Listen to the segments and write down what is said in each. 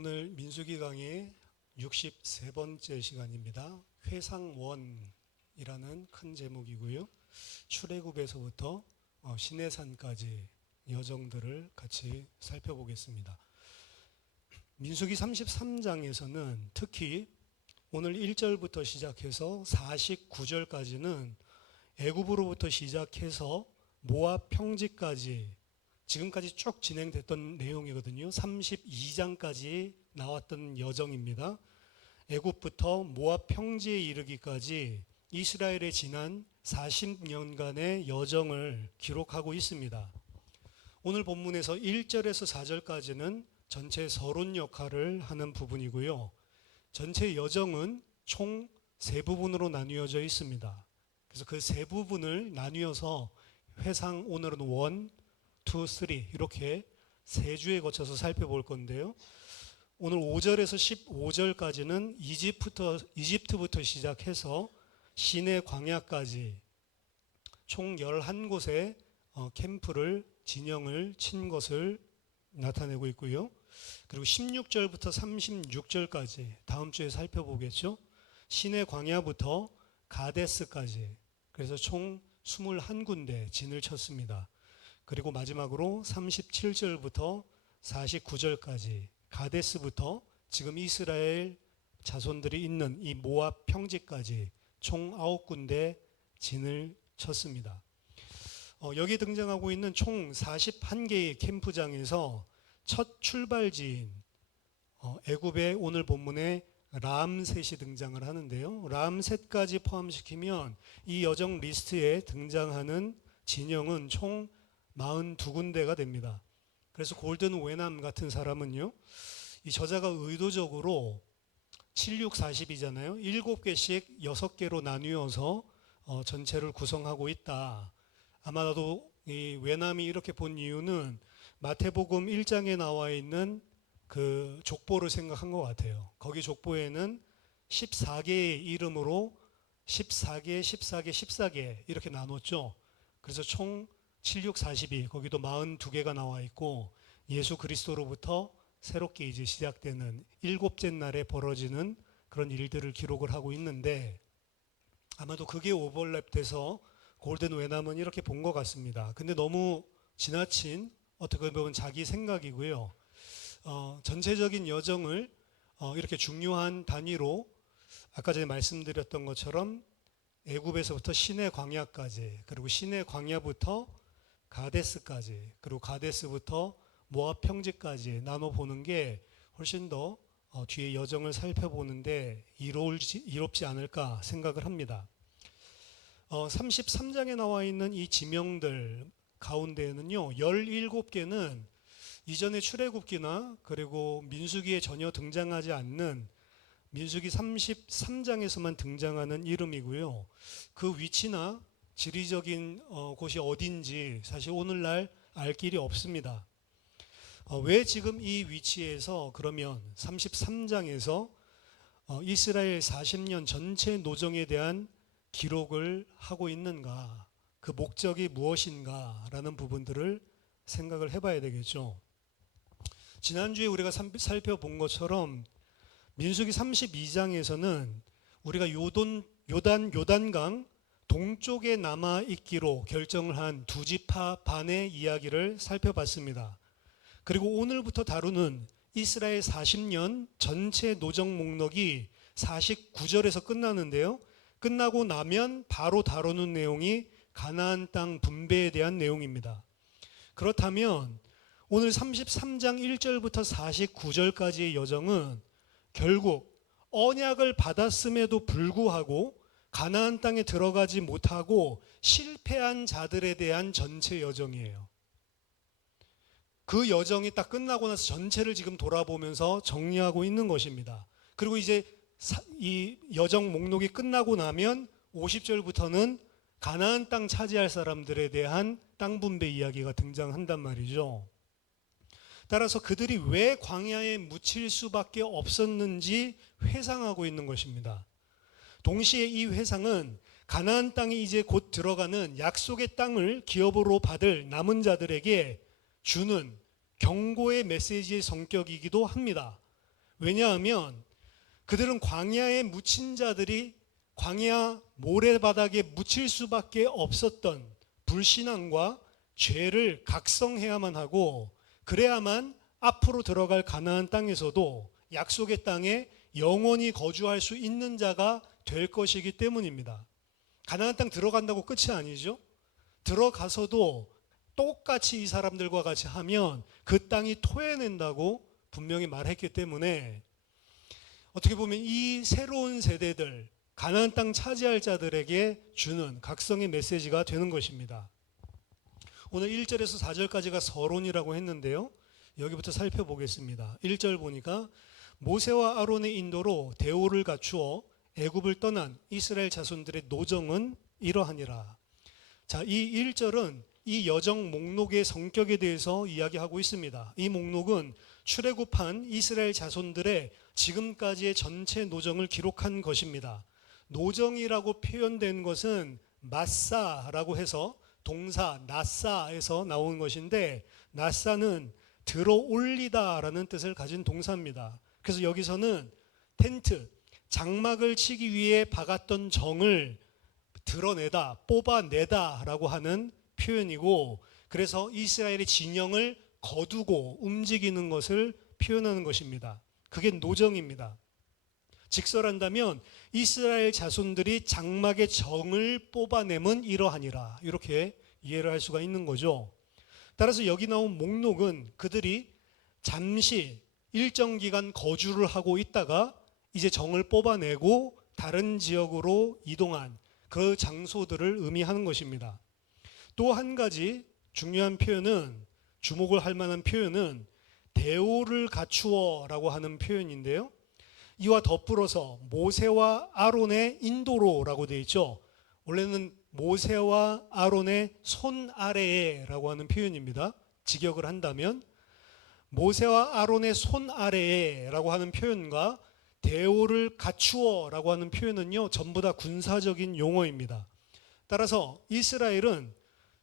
오늘 민수기 강의 63번째 시간입니다. 회상원이라는 큰 제목이고요. 출애굽에서부터 시내산까지 여정들을 같이 살펴보겠습니다. 민수기 33장에서는 특히 오늘 1절부터 시작해서 49절까지는 애굽으로부터 시작해서 모압 평지까지 지금까지 쭉 진행됐던 내용이거든요. 32장까지 나왔던 여정입니다. 애굽부터 모압 평지에 이르기까지 이스라엘의 지난 40년간의 여정을 기록하고 있습니다. 오늘 본문에서 1절에서 4절까지는 전체 서론 역할을 하는 부분이고요. 전체 여정은 총 3부분으로 나뉘어져 있습니다. 그래서 그 3부분을 나뉘어서 회상 오늘은 1, 2, 3 이렇게 3주에 거쳐서 살펴볼 건데요. 오늘 5절에서 15절까지는 이집트부터 시작해서 시내 광야까지 총 11곳의 캠프를 진영을 친 것을 나타내고 있고요. 그리고 16절부터 36절까지 다음 주에 살펴보겠죠. 시내 광야부터 가데스까지 그래서 총 21군데 진을 쳤습니다. 그리고 마지막으로 37절부터 49절까지 가데스부터 지금 이스라엘 자손들이 있는 이 모압 평지까지 총 9군데 진을 쳤습니다. 여기 등장하고 있는 총 41개의 캠프장에서 첫 출발지인 애굽의 오늘 본문에 람셋이 등장을 하는데요. 람셋까지 포함시키면 이 여정 리스트에 등장하는 진영은 총 42군데가 됩니다. 그래서 골든 웨남 같은 사람은요, 이 저자가 의도적으로 7, 6, 40이잖아요. 7개씩 6개로 나뉘어서 전체를 구성하고 있다. 아마도 이 웨남이 이렇게 본 이유는 마태복음 1장에 나와 있는 그 족보를 생각한 것 같아요. 거기 족보에는 14개의 이름으로 14개, 14개, 14개 이렇게 나눴죠. 그래서 총 7, 6, 42 거기도 42개가 나와 있고 예수 그리스도로부터 새롭게 이제 시작되는 7째 날에 벌어지는 그런 일들을 기록을 하고 있는데 아마도 그게 오버랩돼서 골든 웨남은 이렇게 본 것 같습니다. 근데 너무 지나친 어떻게 보면 자기 생각이고요. 전체적인 여정을 이렇게 중요한 단위로 아까 전에 말씀드렸던 것처럼 애굽에서부터 시내 광야까지 그리고 시내 광야부터 가데스까지 그리고 가데스부터 모압 평지까지 나눠보는 게 훨씬 더 뒤에 여정을 살펴보는데 이롭지 않을까 생각을 합니다. 33장에 나와 있는 이 지명들 가운데에는요 17개는 이전에 출애굽기나 그리고 민수기에 전혀 등장하지 않는 민수기 33장에서만 등장하는 이름이고요. 그 위치나 지리적인 곳이 어딘지 사실 오늘날 알 길이 없습니다. 왜 지금 이 위치에서 그러면 33장에서 이스라엘 40년 전체 노정에 대한 기록을 하고 있는가, 그 목적이 무엇인가 라는 부분들을 생각을 해봐야 되겠죠. 지난주에 우리가 살펴본 것처럼 민수기 32장에서는 우리가 요단강 동쪽에 남아 있기로 결정을 한 두 지파 반의 이야기를 살펴봤습니다. 그리고 오늘부터 다루는 이스라엘 40년 전체 노정 목록이 49절에서 끝나는데요. 끝나고 나면 바로 다루는 내용이 가나안 땅 분배에 대한 내용입니다. 그렇다면 오늘 33장 1절부터 49절까지의 여정은 결국 언약을 받았음에도 불구하고 가나안 땅에 들어가지 못하고 실패한 자들에 대한 전체 여정이에요. 그 여정이 딱 끝나고 나서 전체를 지금 돌아보면서 정리하고 있는 것입니다. 그리고 이제 이 여정 목록이 끝나고 나면 50절부터는 가나안 땅 차지할 사람들에 대한 땅 분배 이야기가 등장한단 말이죠. 따라서 그들이 왜 광야에 묻힐 수밖에 없었는지 회상하고 있는 것입니다. 동시에 이 회상은 가나안 땅에 이제 곧 들어가는 약속의 땅을 기업으로 받을 남은 자들에게 주는 경고의 메시지의 성격이기도 합니다. 왜냐하면 그들은 광야에 묻힌 자들이 광야 모래바닥에 묻힐 수밖에 없었던 불신앙과 죄를 각성해야만 하고, 그래야만 앞으로 들어갈 가나안 땅에서도 약속의 땅에 영원히 거주할 수 있는 자가 될 것이기 때문입니다. 가나안 땅 들어간다고 끝이 아니죠. 들어가서도 똑같이 이 사람들과 같이 하면 그 땅이 토해낸다고 분명히 말했기 때문에, 어떻게 보면 이 새로운 세대들, 가나안 땅 차지할 자들에게 주는 각성의 메시지가 되는 것입니다. 오늘 1절에서 4절까지가 서론이라고 했는데요, 여기부터 살펴보겠습니다. 1절 보니까 모세와 아론의 인도로 대오를 갖추어 애굽을 떠난 이스라엘 자손들의 노정은 이러하니라. 자, 이 1절은 이 여정 목록의 성격에 대해서 이야기하고 있습니다. 이 목록은 출애굽한 이스라엘 자손들의 지금까지의 전체 노정을 기록한 것입니다. 노정이라고 표현된 것은 마사라고 해서 동사 나사에서 나온 것인데, 나사는 들어 올리다라는 뜻을 가진 동사입니다. 그래서 여기서는 텐트, 장막을 치기 위해 박았던 정을 드러내다, 뽑아내다라고 하는 표현이고, 그래서 이스라엘의 진영을 거두고 움직이는 것을 표현하는 것입니다. 그게 노정입니다. 직설한다면 이스라엘 자손들이 장막의 정을 뽑아내면 이러하니라, 이렇게 이해를 할 수가 있는 거죠. 따라서 여기 나온 목록은 그들이 잠시 일정 기간 거주를 하고 있다가 이제 정을 뽑아내고 다른 지역으로 이동한 그 장소들을 의미하는 것입니다. 또 한 가지 중요한 표현은, 주목을 할 만한 표현은 대오를 갖추어라고 하는 표현인데요, 이와 더불어서 모세와 아론의 인도로라고 되어 있죠. 원래는 모세와 아론의 손 아래에라고 하는 표현입니다. 직역을 한다면 모세와 아론의 손 아래에라고 하는 표현과 대오를 갖추어라고 하는 표현은요, 전부 다 군사적인 용어입니다. 따라서 이스라엘은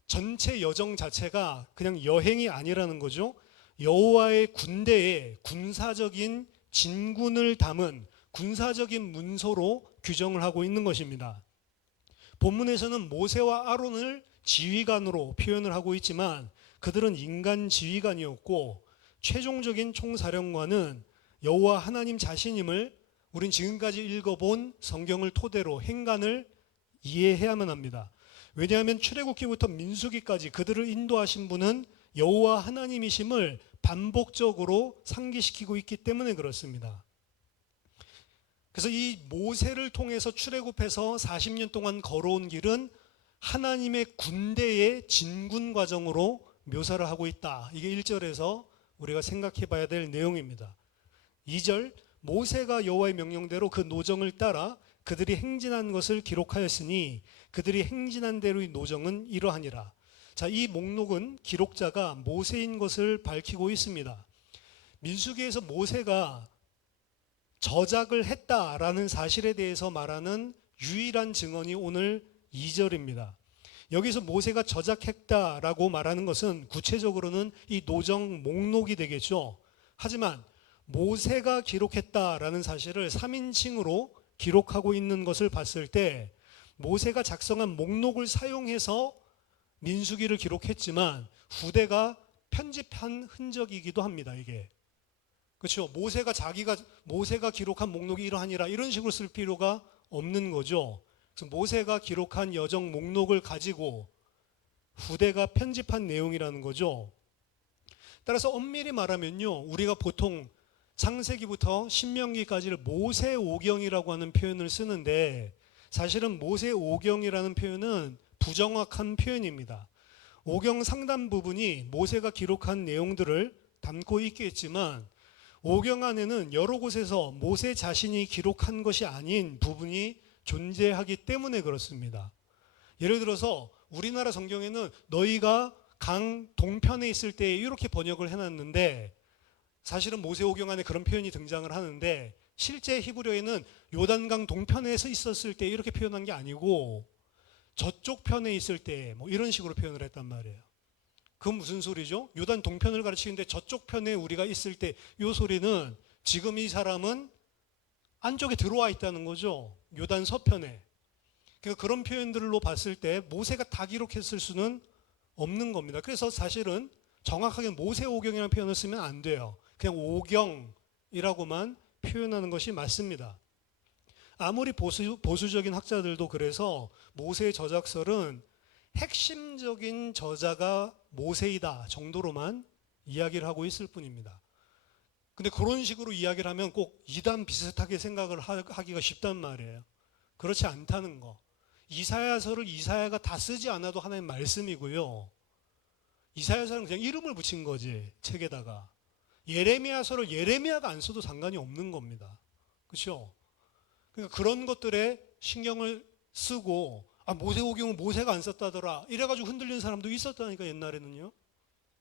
전체 여정 자체가 그냥 여행이 아니라는 거죠. 여호와의 군대에 군사적인 진군을 담은 군사적인 문서로 규정을 하고 있는 것입니다. 본문에서는 모세와 아론을 지휘관으로 표현을 하고 있지만 그들은 인간 지휘관이었고, 최종적인 총사령관은 여호와 하나님 자신임을 우린 지금까지 읽어본 성경을 토대로 행간을 이해해야만 합니다. 왜냐하면 출애굽기부터 민수기까지 그들을 인도하신 분은 여호와 하나님이심을 반복적으로 상기시키고 있기 때문에 그렇습니다. 그래서 이 모세를 통해서 출애굽해서 40년 동안 걸어온 길은 하나님의 군대의 진군 과정으로 묘사를 하고 있다. 이게 1절에서 우리가 생각해 봐야 될 내용입니다. 2절, 모세가 여호와의 명령대로 그 노정을 따라 그들이 행진한 것을 기록하였으니 그들이 행진한 대로의 노정은 이러하니라. 자, 이 목록은 기록자가 모세인 것을 밝히고 있습니다. 민수기에서 모세가 저작을 했다라는 사실에 대해서 말하는 유일한 증언이 오늘 2절입니다. 여기서 모세가 저작했다라고 말하는 것은 구체적으로는 이 노정 목록이 되겠죠. 하지만 모세가 기록했다라는 사실을 3인칭으로 기록하고 있는 것을 봤을 때 모세가 작성한 목록을 사용해서 민수기를 기록했지만 후대가 편집한 흔적이기도 합니다. 이게 그렇죠. 모세가 기록한 목록이 이러하니라 이런 식으로 쓸 필요가 없는 거죠. 그래서 모세가 기록한 여정 목록을 가지고 후대가 편집한 내용이라는 거죠. 따라서 엄밀히 말하면요, 우리가 보통 창세기부터 신명기까지를 모세오경이라고 하는 표현을 쓰는데 사실은 모세오경이라는 표현은 부정확한 표현입니다. 오경 상당 부분이 모세가 기록한 내용들을 담고 있겠지만 오경 안에는 여러 곳에서 모세 자신이 기록한 것이 아닌 부분이 존재하기 때문에 그렇습니다. 예를 들어서 우리나라 성경에는 너희가 강 동편에 있을 때 이렇게 번역을 해놨는데 사실은 모세오경 안에 그런 표현이 등장을 하는데 실제 히브리어에는 요단강 동편에서 있었을 때 이렇게 표현한 게 아니고 저쪽 편에 있을 때 뭐 이런 식으로 표현을 했단 말이에요. 그건 무슨 소리죠? 요단 동편을 가르치는데 저쪽 편에 우리가 있을 때 이 소리는 지금 이 사람은 안쪽에 들어와 있다는 거죠. 요단 서편에. 그러니까 그런 표현들로 봤을 때 모세가 다 기록했을 수는 없는 겁니다. 그래서 사실은 정확하게 모세오경이라는 표현을 쓰면 안 돼요. 그냥 오경이라고만 표현하는 것이 맞습니다. 아무리 보수적인 학자들도 그래서 모세의 저작설은 핵심적인 저자가 모세이다 정도로만 이야기를 하고 있을 뿐입니다. 근데 그런 식으로 이야기를 하면 꼭 이단 비슷하게 생각을 하기가 쉽단 말이에요. 그렇지 않다는 거. 이사야서를 이사야가 다 쓰지 않아도 하나의 말씀이고요. 이사야서는 그냥 이름을 붙인 거지, 책에다가. 예레미야서를 예레미야가 안 써도 상관이 없는 겁니다. 그렇죠? 그러니까 그런 것들에 신경을 쓰고 모세오경은 모세가 안 썼다더라 이래가지고 흔들리는 사람도 있었다니까. 옛날에는요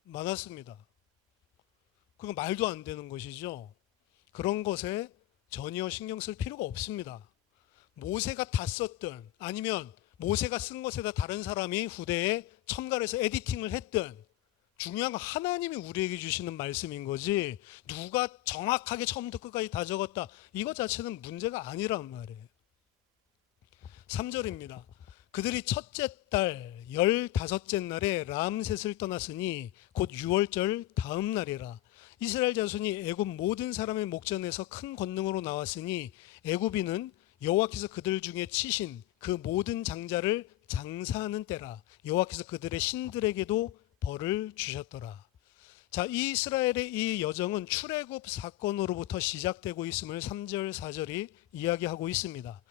많았습니다. 그건 말도 안 되는 것이죠. 그런 것에 전혀 신경 쓸 필요가 없습니다. 모세가 다 썼든 아니면 모세가 쓴 것에다 다른 사람이 후대에 첨가해서 에디팅을 했든 중요한 건 하나님이 우리에게 주시는 말씀인 거지 누가 정확하게 처음부터 끝까지 다 적었다 이것 자체는 문제가 아니란 말이에요. 3절입니다. 그들이 첫째 달 15째 날에 람셋을 떠났으니 곧 6월절 다음 날이라. 이스라엘 자손이 애굽 모든 사람의 목전에서 큰 권능으로 나왔으니 애굽인은 여호와께서 그들 중에 치신 그 모든 장자를 장사하는 때라. 여호와께서 그들의 신들에게도 벌을 주셨더라. 자, 이 이스라엘의 이 여정은 출애굽 사건으로부터 시작되고 있음을 3절 4절이 이야기하고 있습니다.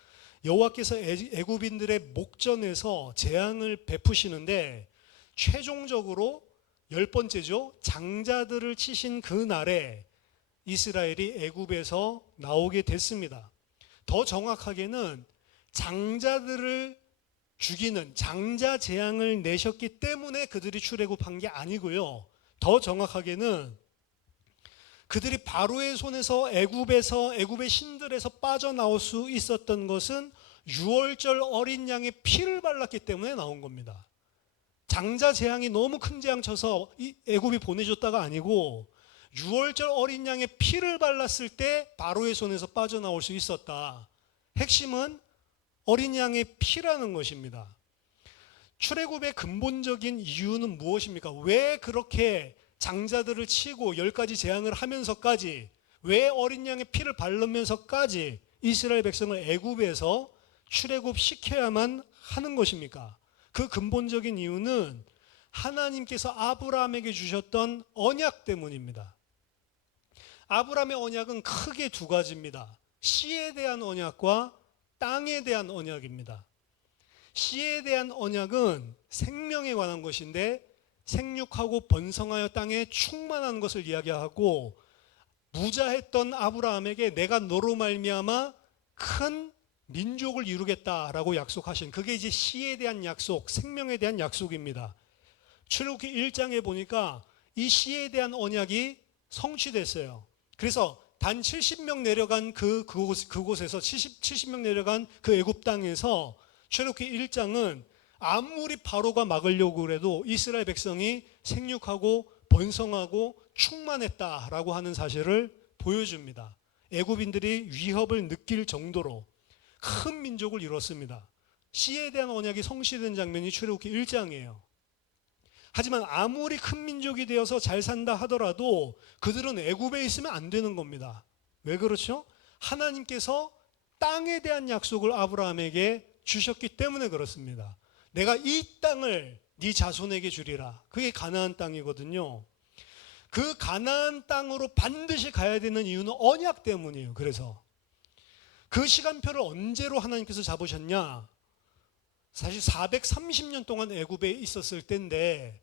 여호와께서 애굽인들의 목전에서 재앙을 베푸시는데 최종적으로 10번째죠. 장자들을 치신 그 날에 이스라엘이 애굽에서 나오게 됐습니다. 더 정확하게는 장자들을 죽이는 장자 재앙을 내셨기 때문에 그들이 출애굽한 게 아니고요. 더 정확하게는 그들이 바로의 손에서 애굽의 신들에서 빠져나올 수 있었던 것은 6월절 어린 양의 피를 발랐기 때문에 나온 겁니다. 장자 재앙이 너무 큰 재앙 쳐서 애굽이 보내줬다가 아니고 6월절 어린 양의 피를 발랐을 때 바로의 손에서 빠져나올 수 있었다. 핵심은 어린 양의 피라는 것입니다. 출애굽의 근본적인 이유는 무엇입니까? 왜 그렇게 장자들을 치고 10가지 재앙을 하면서까지 왜 어린 양의 피를 바르면서까지 이스라엘 백성을 애굽에서 출애굽시켜야만 하는 것입니까? 그 근본적인 이유는 하나님께서 아브라함에게 주셨던 언약 때문입니다. 아브라함의 언약은 크게 두 가지입니다. 씨에 대한 언약과 땅에 대한 언약입니다. 씨에 대한 언약은 생명에 관한 것인데 생육하고 번성하여 땅에 충만한 것을 이야기하고 무자했던 아브라함에게 내가 너로 말미암아 큰 민족을 이루겠다라고 약속하신 그게 이제 씨에 대한 약속, 생명에 대한 약속입니다. 출애굽기 1장에 보니까 이 씨에 대한 언약이 성취됐어요. 그래서 단 70명 내려간 그곳에서 70명 내려간 그 애굽 땅에서 출애굽기 1장은 아무리 바로가 막으려고 해도 이스라엘 백성이 생육하고 번성하고 충만했다라고 하는 사실을 보여줍니다. 애굽인들이 위협을 느낄 정도로 큰 민족을 이뤘습니다. 씨에 대한 언약이 성취된 장면이 출애굽기 1장이에요. 하지만 아무리 큰 민족이 되어서 잘 산다 하더라도 그들은 애굽에 있으면 안 되는 겁니다. 왜 그렇죠? 하나님께서 땅에 대한 약속을 아브라함에게 주셨기 때문에 그렇습니다. 내가 이 땅을 네 자손에게 주리라. 그게 가나안 땅이거든요. 그 가나안 땅으로 반드시 가야 되는 이유는 언약 때문이에요. 그래서 그 시간표를 언제로 하나님께서 잡으셨냐? 사실 430년 동안 애굽에 있었을 때인데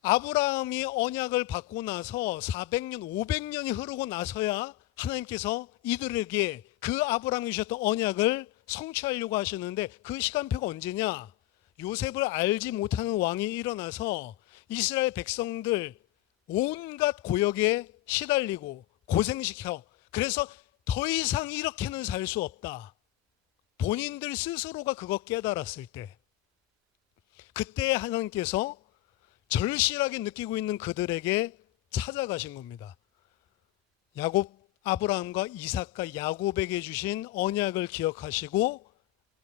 아브라함이 언약을 받고 나서 400년, 500년이 흐르고 나서야 하나님께서 이들에게 그 아브라함이 주셨던 언약을 성취하려고 하시는데 그 시간표가 언제냐? 요셉을 알지 못하는 왕이 일어나서 이스라엘 백성들 온갖 고역에 시달리고 고생시켜. 그래서 더 이상 이렇게는 살 수 없다. 본인들 스스로가 그거 깨달았을 때 그때 하나님께서 절실하게 느끼고 있는 그들에게 찾아가신 겁니다. 야곱 아브라함과 이삭과 야곱에게 주신 언약을 기억하시고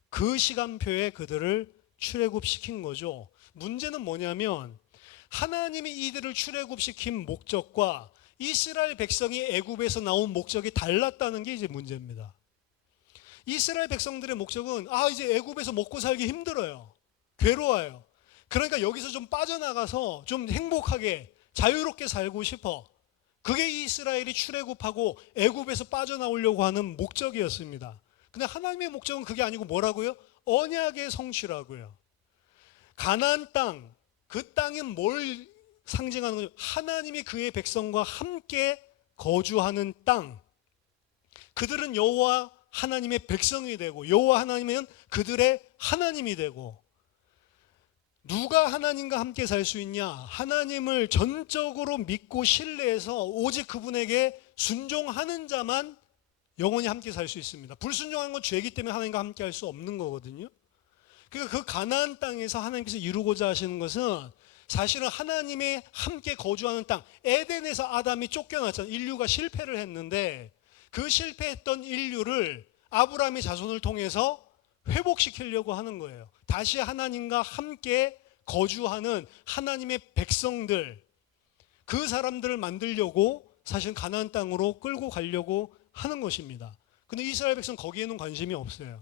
그 시간표에 그들을 출애굽시킨 거죠. 문제는 뭐냐면 하나님이 이들을 출애굽시킨 목적과 이스라엘 백성이 애굽에서 나온 목적이 달랐다는 게 이제 문제입니다. 이스라엘 백성들의 목적은 이제 애굽에서 먹고 살기 힘들어요. 괴로워요. 그러니까 여기서 좀 빠져나가서 좀 행복하게 자유롭게 살고 싶어. 그게 이스라엘이 출애굽하고 애굽에서 빠져나오려고 하는 목적이었습니다. 근데 하나님의 목적은 그게 아니고 뭐라고요? 언약의 성취라고요. 가나안 땅, 그 땅은 뭘 상징하는 거죠? 하나님이 그의 백성과 함께 거주하는 땅. 그들은 여호와 하나님의 백성이 되고 여호와 하나님은 그들의 하나님이 되고, 누가 하나님과 함께 살 수 있냐? 하나님을 전적으로 믿고 신뢰해서 오직 그분에게 순종하는 자만 영원히 함께 살 수 있습니다. 불순종하는 건 죄이기 때문에 하나님과 함께 할 수 없는 거거든요. 그러니까 그 가나안 땅에서 하나님께서 이루고자 하시는 것은 사실은 하나님의 함께 거주하는 땅, 에덴에서 아담이 쫓겨났잖아요. 인류가 실패를 했는데 그 실패했던 인류를 아브라함의 자손을 통해서 회복시키려고 하는 거예요. 다시 하나님과 함께 거주하는 하나님의 백성들, 그 사람들을 만들려고 사실 가나안 땅으로 끌고 가려고 하는 것입니다. 근데 이스라엘 백성 거기에는 관심이 없어요.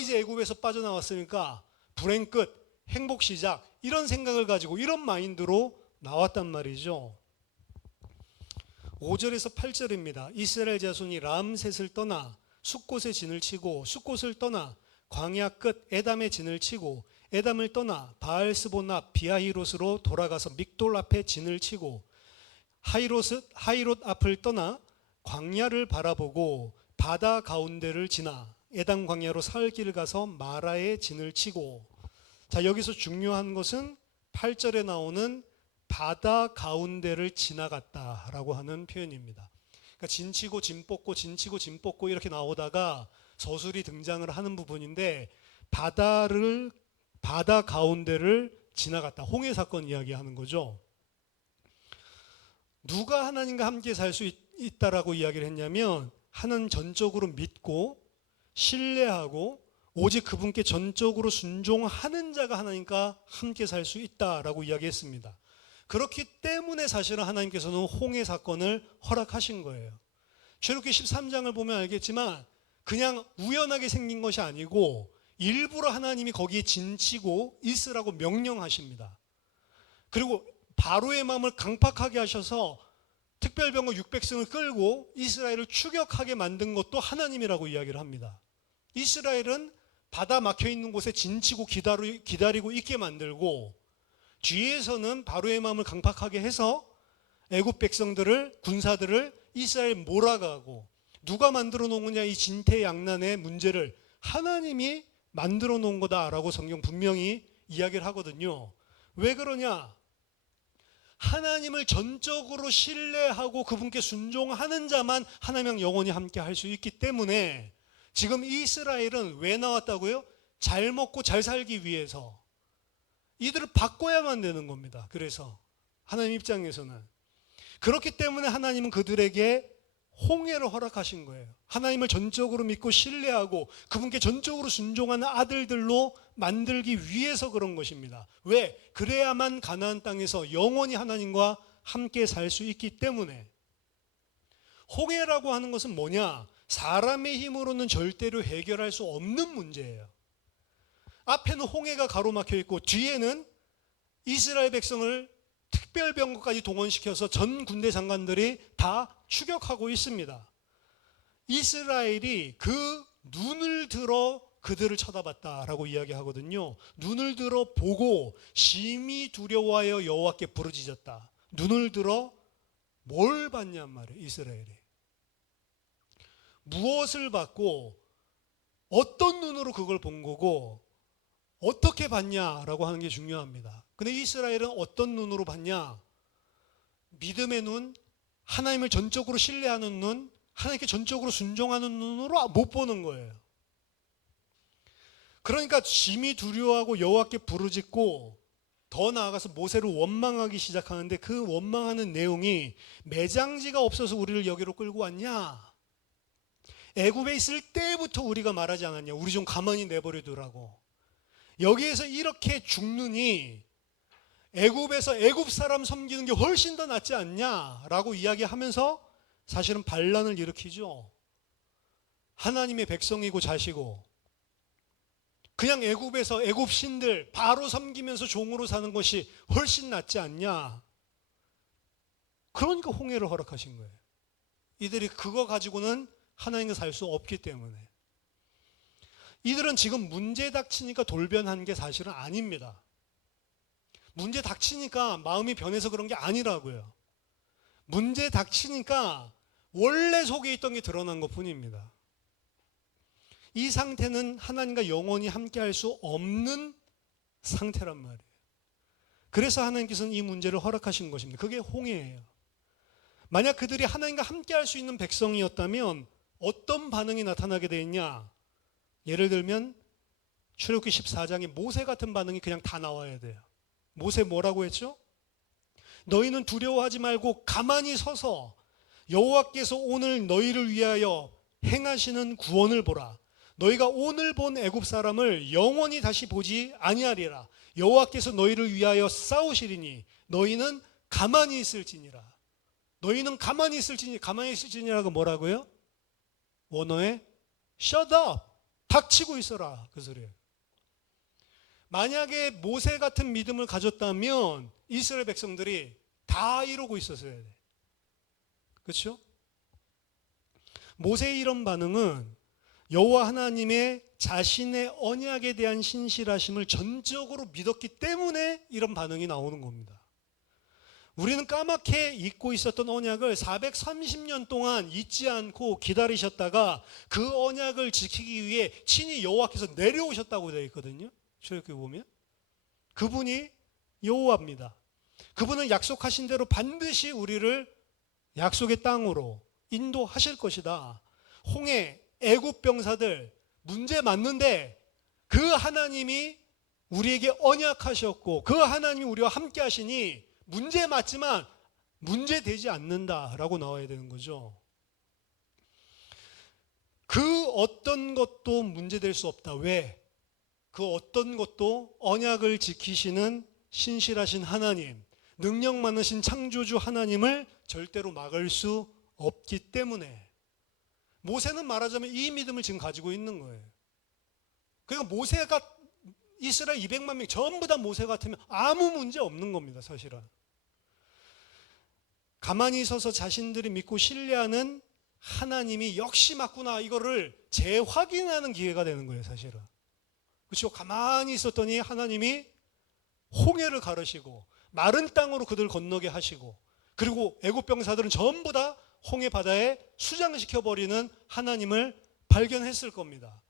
이제 애굽에서 빠져나왔으니까 불행 끝, 행복 시작, 이런 생각을 가지고 이런 마인드로 나왔단 말이죠. 5절에서 8절입니다. 이스라엘 자손이 람셋을 떠나 숫곳에 진을 치고 숫곳을 떠나 광야 끝 에담에 진을 치고 에담을 떠나 바알스본 앞 비하히롯으로 돌아가서 믹돌 앞에 진을 치고 하이롯 앞을 떠나 광야를 바라보고 바다 가운데를 지나 에담 광야로 사흘 길을 가서 마라에 진을 치고. 자, 여기서 중요한 것은 8절에 나오는 바다 가운데를 지나갔다라고 하는 표현입니다. 그러니까 진치고 진뽑고 진치고 진뽑고 이렇게 나오다가 서술이 등장을 하는 부분인데, 바다 가운데를 지나갔다. 홍해 사건 이야기하는 거죠. 누가 하나님과 함께 살 수 있다라고 이야기를 했냐면 하나님 전적으로 믿고 신뢰하고 오직 그분께 전적으로 순종하는 자가 하나님과 함께 살 수 있다라고 이야기했습니다. 그렇기 때문에 사실은 하나님께서는 홍해 사건을 허락하신 거예요. 출애굽기 13장을 보면 알겠지만 그냥 우연하게 생긴 것이 아니고 일부러 하나님이 거기에 진치고 있으라고 명령하십니다. 그리고 바로의 마음을 강팍하게 하셔서 특별병거 600승을 끌고 이스라엘을 추격하게 만든 것도 하나님이라고 이야기를 합니다. 이스라엘은 바다 막혀 있는 곳에 진치고 기다리고 있게 만들고, 뒤에서는 바로의 마음을 강팍하게 해서 애굽 백성들을, 군사들을 이스라엘 몰아가고. 누가 만들어 놓은 거냐? 이 진퇴양난의 문제를 하나님이 만들어 놓은 거다라고 성경 분명히 이야기를 하거든요. 왜 그러냐? 하나님을 전적으로 신뢰하고 그분께 순종하는 자만 하나님이랑 영원히 함께 할 수 있기 때문에 지금 이스라엘은 왜 나왔다고요? 잘 먹고 잘 살기 위해서. 이들을 바꿔야만 되는 겁니다. 그래서 하나님 입장에서는. 그렇기 때문에 하나님은 그들에게 홍해를 허락하신 거예요. 하나님을 전적으로 믿고 신뢰하고 그분께 전적으로 순종하는 아들들로 만들기 위해서 그런 것입니다. 왜? 그래야만 가나안 땅에서 영원히 하나님과 함께 살 수 있기 때문에. 홍해라고 하는 것은 뭐냐? 사람의 힘으로는 절대로 해결할 수 없는 문제예요. 앞에는 홍해가 가로막혀 있고 뒤에는 이스라엘 백성을 특별병거까지 동원시켜서 전 군대 장관들이 다 추격하고 있습니다. 이스라엘이 그 눈을 들어 그들을 쳐다봤다라고 이야기하거든요. 눈을 들어 보고 심히 두려워하여 여호와께 부르짖었다. 눈을 들어 뭘 봤냔 말이에요. 이스라엘이 무엇을 봤고 어떤 눈으로 그걸 본 거고 어떻게 봤냐라고 하는 게 중요합니다. 근데 이스라엘은 어떤 눈으로 봤냐? 믿음의 눈, 하나님을 전적으로 신뢰하는 눈, 하나님께 전적으로 순종하는 눈으로 못 보는 거예요. 그러니까 심히 두려워하고 여호와께 부르짖고 더 나아가서 모세를 원망하기 시작하는데 그 원망하는 내용이 매장지가 없어서 우리를 여기로 끌고 왔냐? 애굽에 있을 때부터 우리가 말하지 않았냐? 우리 좀 가만히 내버려두라고. 여기에서 이렇게 죽느니 애굽에서 애굽 사람 섬기는 게 훨씬 더 낫지 않냐라고 이야기하면서 사실은 반란을 일으키죠. 하나님의 백성이고 자시고 그냥 애굽에서 애굽 신들 바로 섬기면서 종으로 사는 것이 훨씬 낫지 않냐. 그러니까 홍해를 허락하신 거예요. 이들이 그거 가지고는 하나님과 살 수 없기 때문에. 이들은 지금 문제 닥치니까 돌변한 게 사실은 아닙니다. 문제 닥치니까 마음이 변해서 그런 게 아니라고요. 문제 닥치니까 원래 속에 있던 게 드러난 것 뿐입니다. 이 상태는 하나님과 영원히 함께 할 수 없는 상태란 말이에요. 그래서 하나님께서는 이 문제를 허락하신 것입니다. 그게 홍해예요. 만약 그들이 하나님과 함께 할 수 있는 백성이었다면 어떤 반응이 나타나게 되었냐? 예를 들면 출애굽기 14장에 모세 같은 반응이 그냥 다 나와야 돼요. 모세 뭐라고 했죠? 너희는 두려워하지 말고 가만히 서서 여호와께서 오늘 너희를 위하여 행하시는 구원을 보라. 너희가 오늘 본 애굽 사람을 영원히 다시 보지 아니하리라. 여호와께서 너희를 위하여 싸우시리니 너희는 가만히 있을지니라. 너희는 가만히 있을지니, 가만히 있을지니라고 뭐라고요? 원어에 shut up, 닥치고 있어라, 그 소리예요. 만약에 모세 같은 믿음을 가졌다면 이스라엘 백성들이 다 이러고 있었어야 돼. 그렇죠? 모세의 이런 반응은 여호와 하나님의 자신의 언약에 대한 신실하심을 전적으로 믿었기 때문에 이런 반응이 나오는 겁니다. 우리는 까맣게 잊고 있었던 언약을 430년 동안 잊지 않고 기다리셨다가 그 언약을 지키기 위해 친히 여호와께서 내려오셨다고 되어 있거든요. 이렇게 보면 그분이 여호와입니다. 그분은 약속하신 대로 반드시 우리를 약속의 땅으로 인도하실 것이다. 홍해 애굽 병사들 문제 맞는데 그 하나님이 우리에게 언약하셨고 그 하나님이 우리와 함께 하시니 문제 맞지만 문제 되지 않는다라고 나와야 되는 거죠. 그 어떤 것도 문제될 수 없다. 왜? 그 어떤 것도 언약을 지키시는 신실하신 하나님, 능력 많으신 창조주 하나님을 절대로 막을 수 없기 때문에 모세는 말하자면 이 믿음을 지금 가지고 있는 거예요. 그러니까 모세가 이스라엘 200만 명 전부 다 모세 같으면 아무 문제 없는 겁니다. 사실은. 가만히 서서 자신들이 믿고 신뢰하는 하나님이 역시 맞구나 이거를 재확인하는 기회가 되는 거예요. 사실은. 그렇죠? 가만히 있었더니 하나님이 홍해를 가르시고 마른 땅으로 그들 건너게 하시고 그리고 애굽 병사들은 전부 다 홍해 바다에 수장시켜버리는 하나님을 발견했을 겁니다.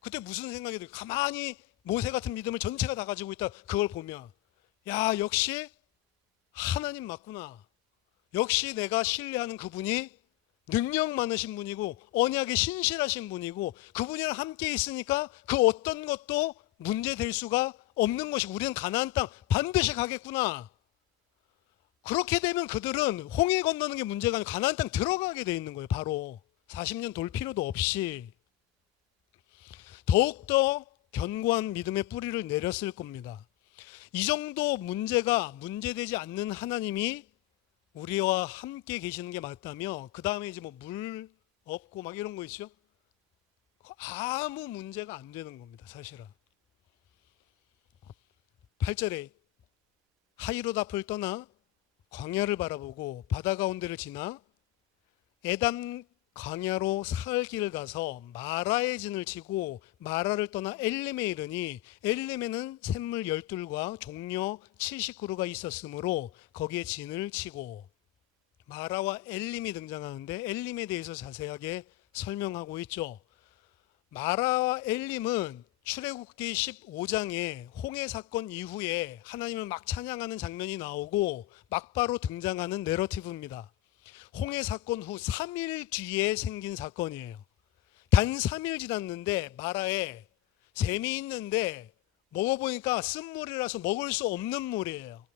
그때 무슨 생각이 들어요? 가만히 모세 같은 믿음을 전체가 다 가지고 있다. 그걸 보면 야 역시 하나님 맞구나. 역시 내가 신뢰하는 그분이 능력 많으신 분이고 언약에 신실하신 분이고 그분이랑 함께 있으니까 그 어떤 것도 문제될 수가 없는 것이고 우리는 가나안 땅 반드시 가겠구나. 그렇게 되면 그들은 홍해 건너는 게 문제가 아니고 가나안 땅 들어가게 돼 있는 거예요. 바로 40년 돌 필요도 없이 더욱더 견고한 믿음의 뿌리를 내렸을 겁니다. 이 정도 문제가 문제되지 않는 하나님이 우리와 함께 계시는 게 맞다며 그 다음에 이제 뭐 물 없고 막 이런 거 있죠. 아무 문제가 안 되는 겁니다. 사실은. 8절에 하이롯 앞을 떠나 광야를 바라보고 바다 가운데를 지나 에담 광야로 사흘 길을 가서 마라의 진을 치고 마라를 떠나 엘림에 이르니 엘림에는 샘물 12과 종려 70그루가 있었으므로 거기에 진을 치고 마라와 엘림이 등장하는데 엘림에 대해서 자세하게 설명하고 있죠. 마라와 엘림은 출애굽기 15장에 홍해 사건 이후에 하나님을 막 찬양하는 장면이 나오고 막바로 등장하는 내러티브입니다. 홍해 사건 후 3일 뒤에 생긴 사건이에요. 단 3일 지났는데 마라에 샘이 있는데 먹어보니까 쓴물이라서 먹을 수 없는 물이에요.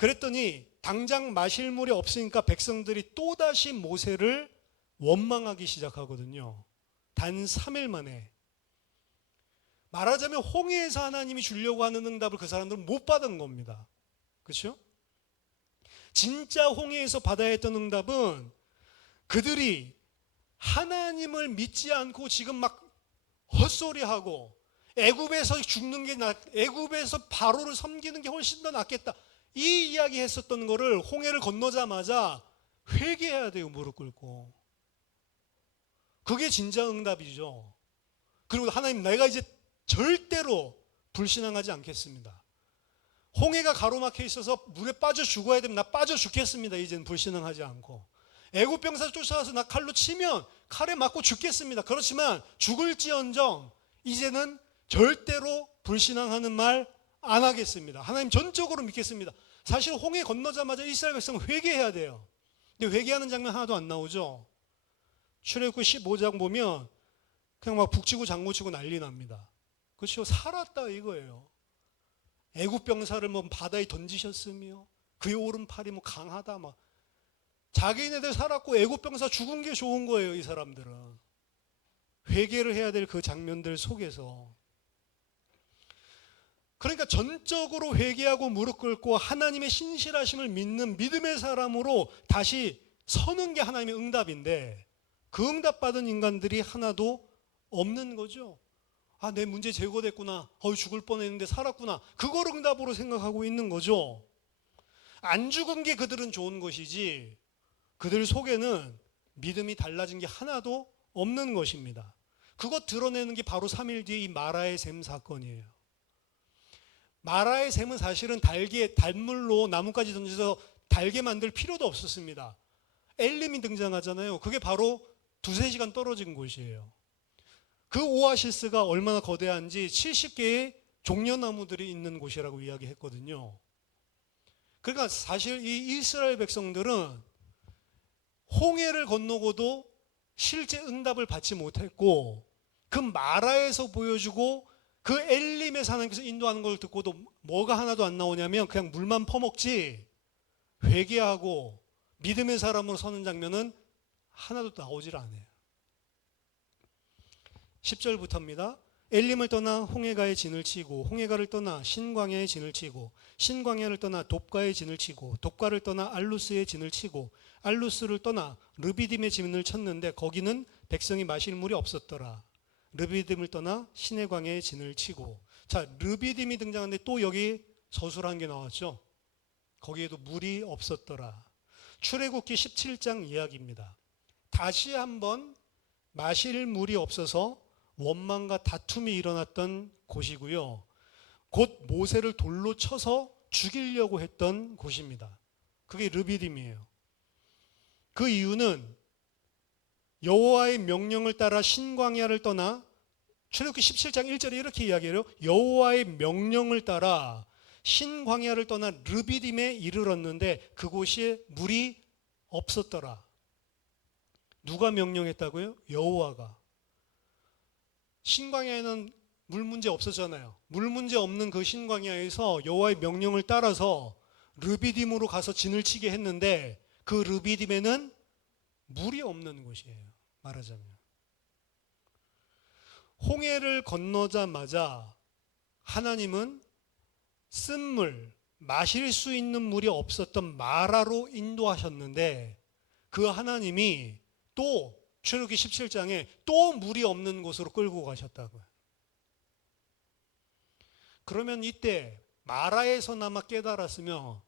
그랬더니 당장 마실 물이 없으니까 백성들이 또다시 모세를 원망하기 시작하거든요. 단 3일 만에. 말하자면 홍해에서 하나님이 주려고 하는 응답을 그 사람들은 못 받은 겁니다. 그렇죠? 진짜 홍해에서 받아야 했던 응답은 그들이 하나님을 믿지 않고 지금 막 헛소리하고 애굽에서 죽는 게 애굽에서 바로를 섬기는 게 훨씬 더 낫겠다. 이 이야기 했었던 거를 홍해를 건너자마자 회개해야 돼요. 무릎 꿇고. 그게 진짜 응답이죠. 그리고 하나님, 내가 이제 절대로 불신앙하지 않겠습니다. 홍해가 가로막혀 있어서 물에 빠져 죽어야 되면 나 빠져 죽겠습니다. 이제는 불신앙하지 않고. 애굽 병사 쫓아와서 나 칼로 치면 칼에 맞고 죽겠습니다. 그렇지만 죽을지언정 이제는 절대로 불신앙하는 말 안 하겠습니다. 하나님 전적으로 믿겠습니다. 사실 홍해 건너자마자 이스라엘 백성 회개해야 돼요. 근데 회개하는 장면 하나도 안 나오죠. 출애굽기 15장 보면 그냥 막 북치고 장구치고 난리 납니다. 그렇죠? 살았다 이거예요. 애굽 병사를 뭐 바다에 던지셨으며 그의 오른팔이 뭐 강하다 막. 자기네들 살았고 애굽 병사 죽은 게 좋은 거예요. 이 사람들은. 회개를 해야 될 그 장면들 속에서. 그러니까 전적으로 회개하고 무릎 꿇고 하나님의 신실하심을 믿는 믿음의 사람으로 다시 서는 게 하나님의 응답인데 그 응답받은 인간들이 하나도 없는 거죠. 아, 내 문제 제거됐구나. 죽을 뻔했는데 살았구나. 그걸 응답으로 생각하고 있는 거죠. 안 죽은 게 그들은 좋은 것이지 그들 속에는 믿음이 달라진 게 하나도 없는 것입니다. 그것 드러내는 게 바로 3일 뒤에 이 마라의 샘 사건이에요. 마라의 샘은 사실은 단물로 나뭇가지 던져서 달게 만들 필요도 없었습니다. 엘림이 등장하잖아요. 그게 바로 2-3시간 떨어진 곳이에요. 그 오아시스가 얼마나 거대한지 70개의 종려나무들이 있는 곳이라고 이야기했거든요. 그러니까 사실 이 이스라엘 백성들은 홍해를 건너고도 실제 응답을 받지 못했고 그 마라에서 보여주고 그 엘림에서 하나님께서 인도하는 걸 듣고도 뭐가 하나도 안 나오냐면 그냥 물만 퍼먹지 회개하고 믿음의 사람으로 서는 장면은 하나도 나오질 않아요. 10절부터입니다. 엘림을 떠나 홍해가의 진을 치고 홍해가를 떠나 신광야의 진을 치고 신광야를 떠나 돕가의 진을 치고 돕가를 떠나 알루스의 진을 치고 알루스를 떠나 르비딤의 진을 쳤는데 거기는 백성이 마실 물이 없었더라. 르비딤을 떠나 시내 광야의 진을 치고. 자, 르비딤이 등장하는데 또 여기 서술한 게 나왔죠. 거기에도 물이 없었더라. 출애굽기 17장 이야기입니다. 다시 한번 마실 물이 없어서 원망과 다툼이 일어났던 곳이고요. 곧 모세를 돌로 쳐서 죽이려고 했던 곳입니다. 그게 르비딤이에요. 그 이유는 여호와의 명령을 따라 신광야를 떠나 출애굽기 17장 1절에 이렇게 이야기해요. 여호와의 명령을 따라 신광야를 떠나 르비딤에 이르렀는데 그곳에 물이 없었더라. 누가 명령했다고요? 여호와가. 신광야에는 물 문제 없었잖아요. 물 문제 없는 그 신광야에서 여호와의 명령을 따라서 르비딤으로 가서 진을 치게 했는데 그 르비딤에는 물이 없는 곳이에요. 말하자면 홍해를 건너자마자 하나님은 쓴물, 마실 수 있는 물이 없었던 마라로 인도하셨는데 그 하나님이 또 출애굽기 17장에 또 물이 없는 곳으로 끌고 가셨다고요. 그러면 이때 마라에서나마 깨달았으며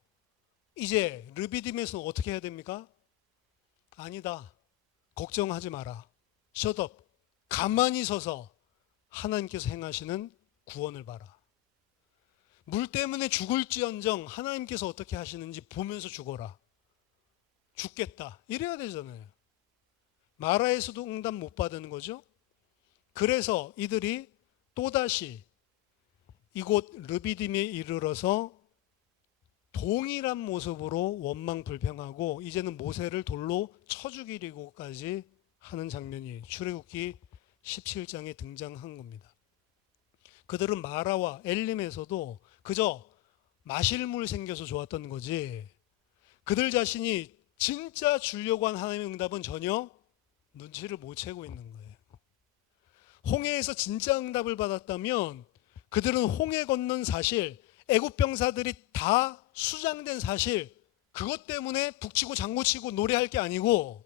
이제 르비딤에서는 어떻게 해야 됩니까? 아니다. 걱정하지 마라. Shut up. 가만히 서서 하나님께서 행하시는 구원을 봐라. 물 때문에 죽을지언정 하나님께서 어떻게 하시는지 보면서 죽어라. 죽겠다. 이래야 되잖아요. 마라에서도 응답 못 받은 거죠. 그래서 이들이 또다시 이곳 르비딤에 이르러서 동일한 모습으로 원망불평하고 이제는 모세를 돌로 쳐 죽이려고까지 하는 장면이 출애굽기 17장에 등장한 겁니다. 그들은 마라와 엘림에서도 그저 마실 물 생겨서 좋았던 거지, 그들 자신이 진짜 주려고 한 하나님의 응답은 전혀 눈치를 못 채고 있는 거예요. 홍해에서 진짜 응답을 받았다면 그들은 홍해 건넌 사실, 애굽 병사들이 다 수장된 사실, 그것 때문에 북치고 장구치고 노래할 게 아니고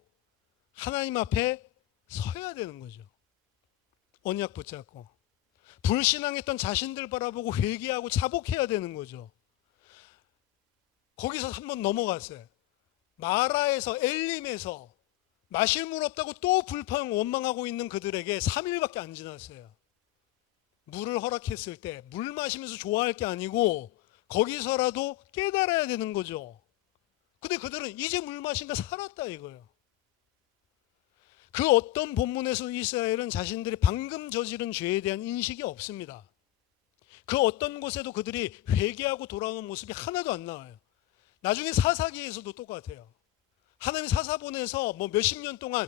하나님 앞에 서야 되는 거죠. 언약 붙잡고 불신앙했던 자신들 바라보고 회개하고 자복해야 되는 거죠. 거기서 한번 넘어갔어요. 마라에서, 엘림에서 마실 물 없다고 또 불평 원망하고 있는 그들에게 3일밖에 안 지났어요. 물을 허락했을 때 물 마시면서 좋아할 게 아니고 거기서라도 깨달아야 되는 거죠. 근데 그들은 이제 물 마신 거 살았다 이거예요. 그 어떤 본문에서 이스라엘은 자신들이 방금 저지른 죄에 대한 인식이 없습니다. 그 어떤 곳에도 그들이 회개하고 돌아오는 모습이 하나도 안 나와요. 나중에 사사기에서도 똑같아요. 하나님이 사사 보내서 뭐 몇십 년 동안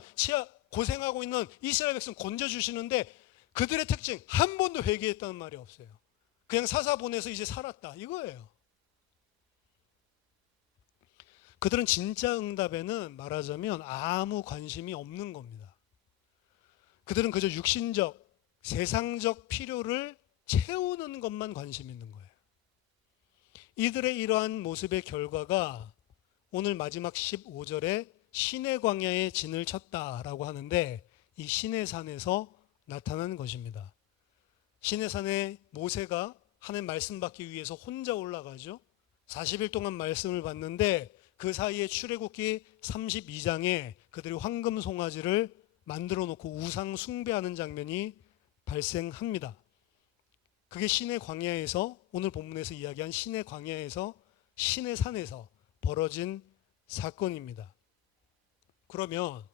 고생하고 있는 이스라엘 백성 건져주시는데 그들의 특징, 한 번도 회개했다는 말이 없어요. 그냥 사사 보내서 이제 살았다 이거예요. 그들은 진짜 응답에는 말하자면 아무 관심이 없는 겁니다. 그들은 그저 육신적, 세상적 필요를 채우는 것만 관심 있는 거예요. 이들의 이러한 모습의 결과가 오늘 마지막 15절에 시내 광야에 진을 쳤다라고 하는데, 이 시내산에서 나타난 것입니다. 시내산에 모세가 하나님 말씀 받기 위해서 혼자 올라가죠. 40일 동안 말씀을 받는데 그 사이에 출애굽기 32장에 그들이 황금 송아지를 만들어 놓고 우상 숭배하는 장면이 발생합니다. 그게 시내 광야에서, 오늘 본문에서 이야기한 시내 광야에서, 시내산에서 벌어진 사건입니다. 그러면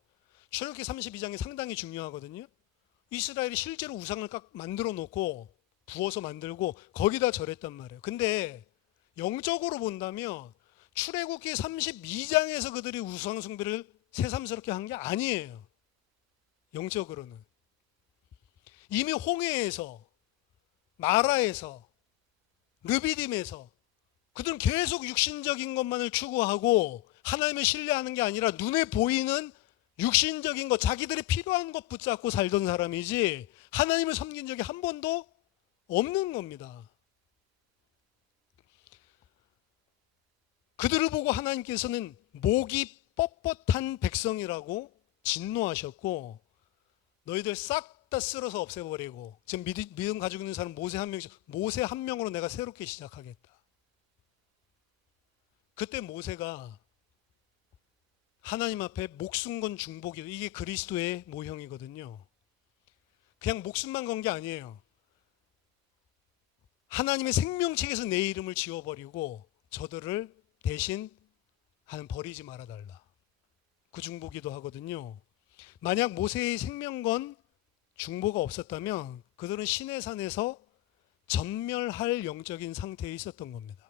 출애굽기 32장이 상당히 중요하거든요. 이스라엘이 실제로 우상을 만들어 놓고 부어서 만들고 거기다 절했단 말이에요. 근데 영적으로 본다면 출애굽기 32장에서 그들이 우상 숭배를 새삼스럽게 한 게 아니에요. 영적으로는 이미 홍해에서, 마라에서, 르비딤에서 그들은 계속 육신적인 것만을 추구하고 하나님을 신뢰하는 게 아니라 눈에 보이는 육신적인 것, 자기들이 필요한 것 붙잡고 살던 사람이지 하나님을 섬긴 적이 한 번도 없는 겁니다. 그들을 보고 하나님께서는 목이 뻣뻣한 백성이라고 진노하셨고, 너희들 싹 다 쓸어서 없애버리고, 지금 믿음 가지고 있는 사람 모세 한 명으로 내가 새롭게 시작하겠다. 그때 모세가 하나님 앞에 목숨 건 중보기도, 이게 그리스도의 모형이거든요. 그냥 목숨만 건 게 아니에요. 하나님의 생명책에서 내 이름을 지워버리고 저들을 대신 버리지 말아달라. 그 중보기도 하거든요. 만약 모세의 생명건 중보가 없었다면 그들은 시내산에서 전멸할 영적인 상태에 있었던 겁니다.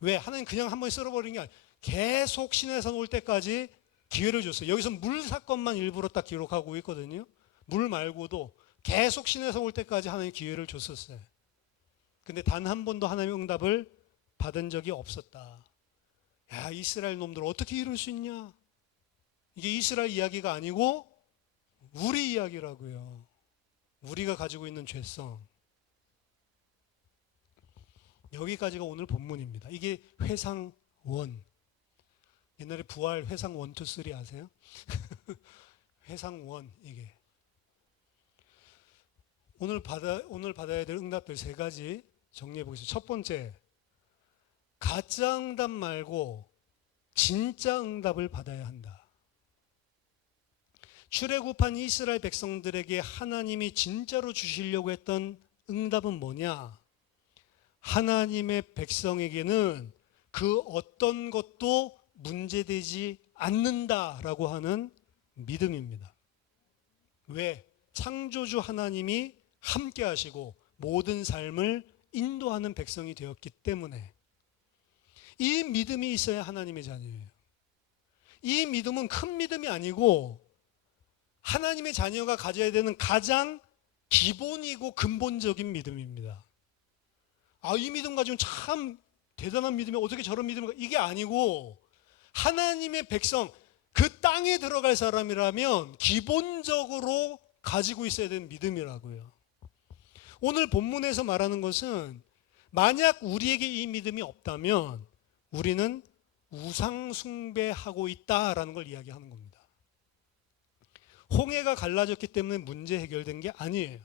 왜? 하나님 그냥 한번 쓸어버린 게 아니에요. 계속 시내산 올 때까지 기회를 줬어요. 여기서 물 사건만 일부러 딱 기록하고 있거든요. 물 말고도 계속 시내산 올 때까지 하나님 기회를 줬었어요. 근데 단 한 번도 하나님의 응답을 받은 적이 없었다. 야, 이스라엘 놈들 어떻게 이럴 수 있냐? 이게 이스라엘 이야기가 아니고 우리 이야기라고요. 우리가 가지고 있는 죄성. 여기까지가 오늘 본문입니다. 이게 회상 1. 옛날에 부활 회상 1, 2, 3 아세요? 회상 1 이게. 오늘 받아야 될 응답들 3가지 정리해 보겠습니다. 첫 번째, 가짜 응답 말고 진짜 응답을 받아야 한다. 출애굽한 이스라엘 백성들에게 하나님이 진짜로 주시려고 했던 응답은 뭐냐? 하나님의 백성에게는 그 어떤 것도 문제되지 않는다라고 하는 믿음입니다. 왜? 창조주 하나님이 함께 하시고 모든 삶을 인도하는 백성이 되었기 때문에. 이 믿음이 있어야 하나님의 자녀예요. 이 믿음은 큰 믿음이 아니고 하나님의 자녀가 가져야 되는 가장 기본이고 근본적인 믿음입니다. 이 믿음 가지고 참 대단한 믿음이 어떻게 저런 믿음을, 이게 아니고 하나님의 백성, 그 땅에 들어갈 사람이라면 기본적으로 가지고 있어야 되는 믿음이라고요. 오늘 본문에서 말하는 것은 만약 우리에게 이 믿음이 없다면 우리는 우상 숭배하고 있다라는 걸 이야기하는 겁니다. 홍해가 갈라졌기 때문에 문제 해결된 게 아니에요.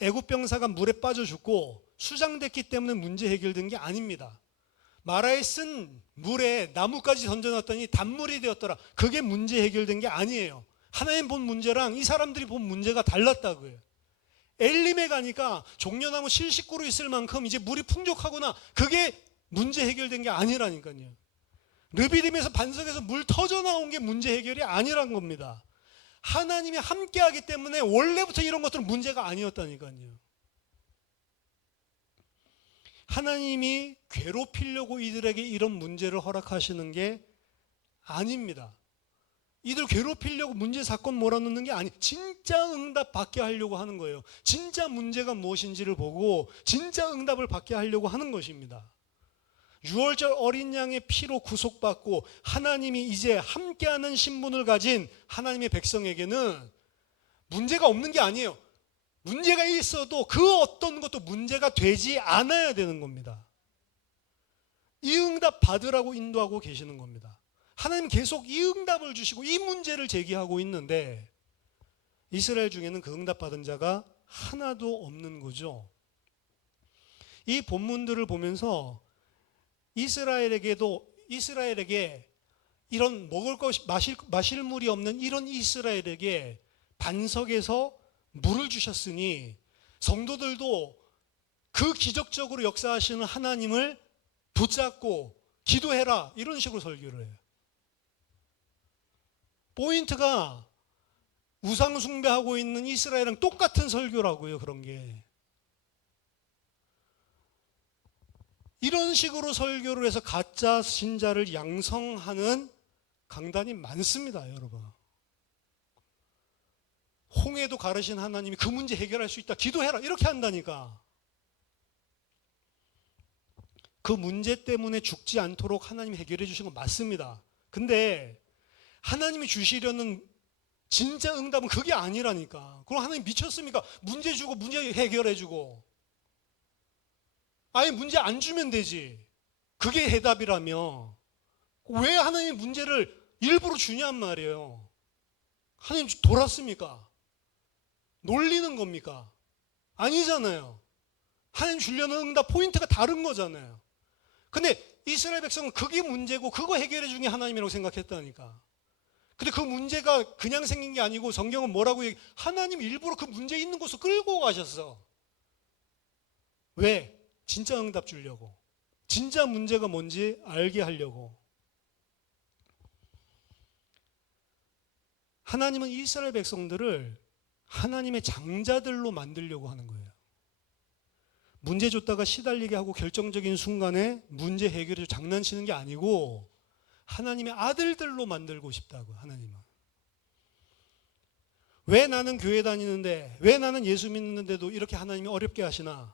애굽 병사가 물에 빠져 죽고 수장됐기 때문에 문제 해결된 게 아닙니다. 마라에 쓴 물에 나무까지 던져놨더니 단물이 되었더라. 그게 문제 해결된 게 아니에요. 하나님 본 문제랑 이 사람들이 본 문제가 달랐다고요. 엘림에 가니까 종려나무 70그루 있을 만큼 이제 물이 풍족하구나. 그게 문제 해결된 게 아니라니까요. 르비딤에서 반석에서 물 터져 나온 게 문제 해결이 아니란 겁니다. 하나님이 함께하기 때문에 원래부터 이런 것들은 문제가 아니었다니까요. 하나님이 괴롭히려고 이들에게 이런 문제를 허락하시는 게 아닙니다. 이들 괴롭히려고 문제 사건 몰아넣는 게 아니, 진짜 응답 받게 하려고 하는 거예요. 진짜 문제가 무엇인지를 보고 진짜 응답을 받게 하려고 하는 것입니다. 6월절 어린 양의 피로 구속받고 하나님이 이제 함께하는 신분을 가진 하나님의 백성에게는 문제가 없는 게 아니에요. 문제가 있어도 그 어떤 것도 문제가 되지 않아야 되는 겁니다. 이 응답 받으라고 인도하고 계시는 겁니다. 하나님 계속 이 응답을 주시고 이 문제를 제기하고 있는데 이스라엘 중에는 그 응답 받은 자가 하나도 없는 거죠. 이 본문들을 보면서 이스라엘에게 이런 먹을 것, 마실 물이 없는 이런 이스라엘에게 반석에서 물을 주셨으니 성도들도 그 기적적으로 역사하시는 하나님을 붙잡고 기도해라, 이런 식으로 설교를 해요. 포인트가 우상 숭배하고 있는 이스라엘이랑 똑같은 설교라고요. 그런 게 이런 식으로 설교를 해서 가짜 신자를 양성하는 강단이 많습니다. 여러분, 홍해도 가르신 하나님이 그 문제 해결할 수 있다, 기도해라, 이렇게 한다니까. 그 문제 때문에 죽지 않도록 하나님이 해결해 주신 건 맞습니다. 근데 하나님이 주시려는 진짜 응답은 그게 아니라니까. 그럼 하나님 미쳤습니까? 문제 주고 문제 해결해 주고, 아예 문제 안 주면 되지. 그게 해답이라며 왜 하나님이 문제를 일부러 주냔 말이에요. 하나님 돌았습니까? 놀리는 겁니까? 아니잖아요. 하나님 주려는 응답 포인트가 다른 거잖아요. 근데 이스라엘 백성은 그게 문제고 그거 해결해 준 게 하나님이라고 생각했다니까. 근데 그 문제가 그냥 생긴 게 아니고 성경은 뭐라고 하나님 일부러 그 문제 있는 곳으로 끌고 가셨어. 왜? 진짜 응답 주려고. 진짜 문제가 뭔지 알게 하려고. 하나님은 이스라엘 백성들을 하나님의 장자들로 만들려고 하는 거예요. 문제 줬다가 시달리게 하고 결정적인 순간에 문제 해결해서 장난치는 게 아니고 하나님의 아들들로 만들고 싶다고. 하나님은 왜 나는 교회 다니는데, 왜 나는 예수 믿는데도 이렇게 하나님이 어렵게 하시나?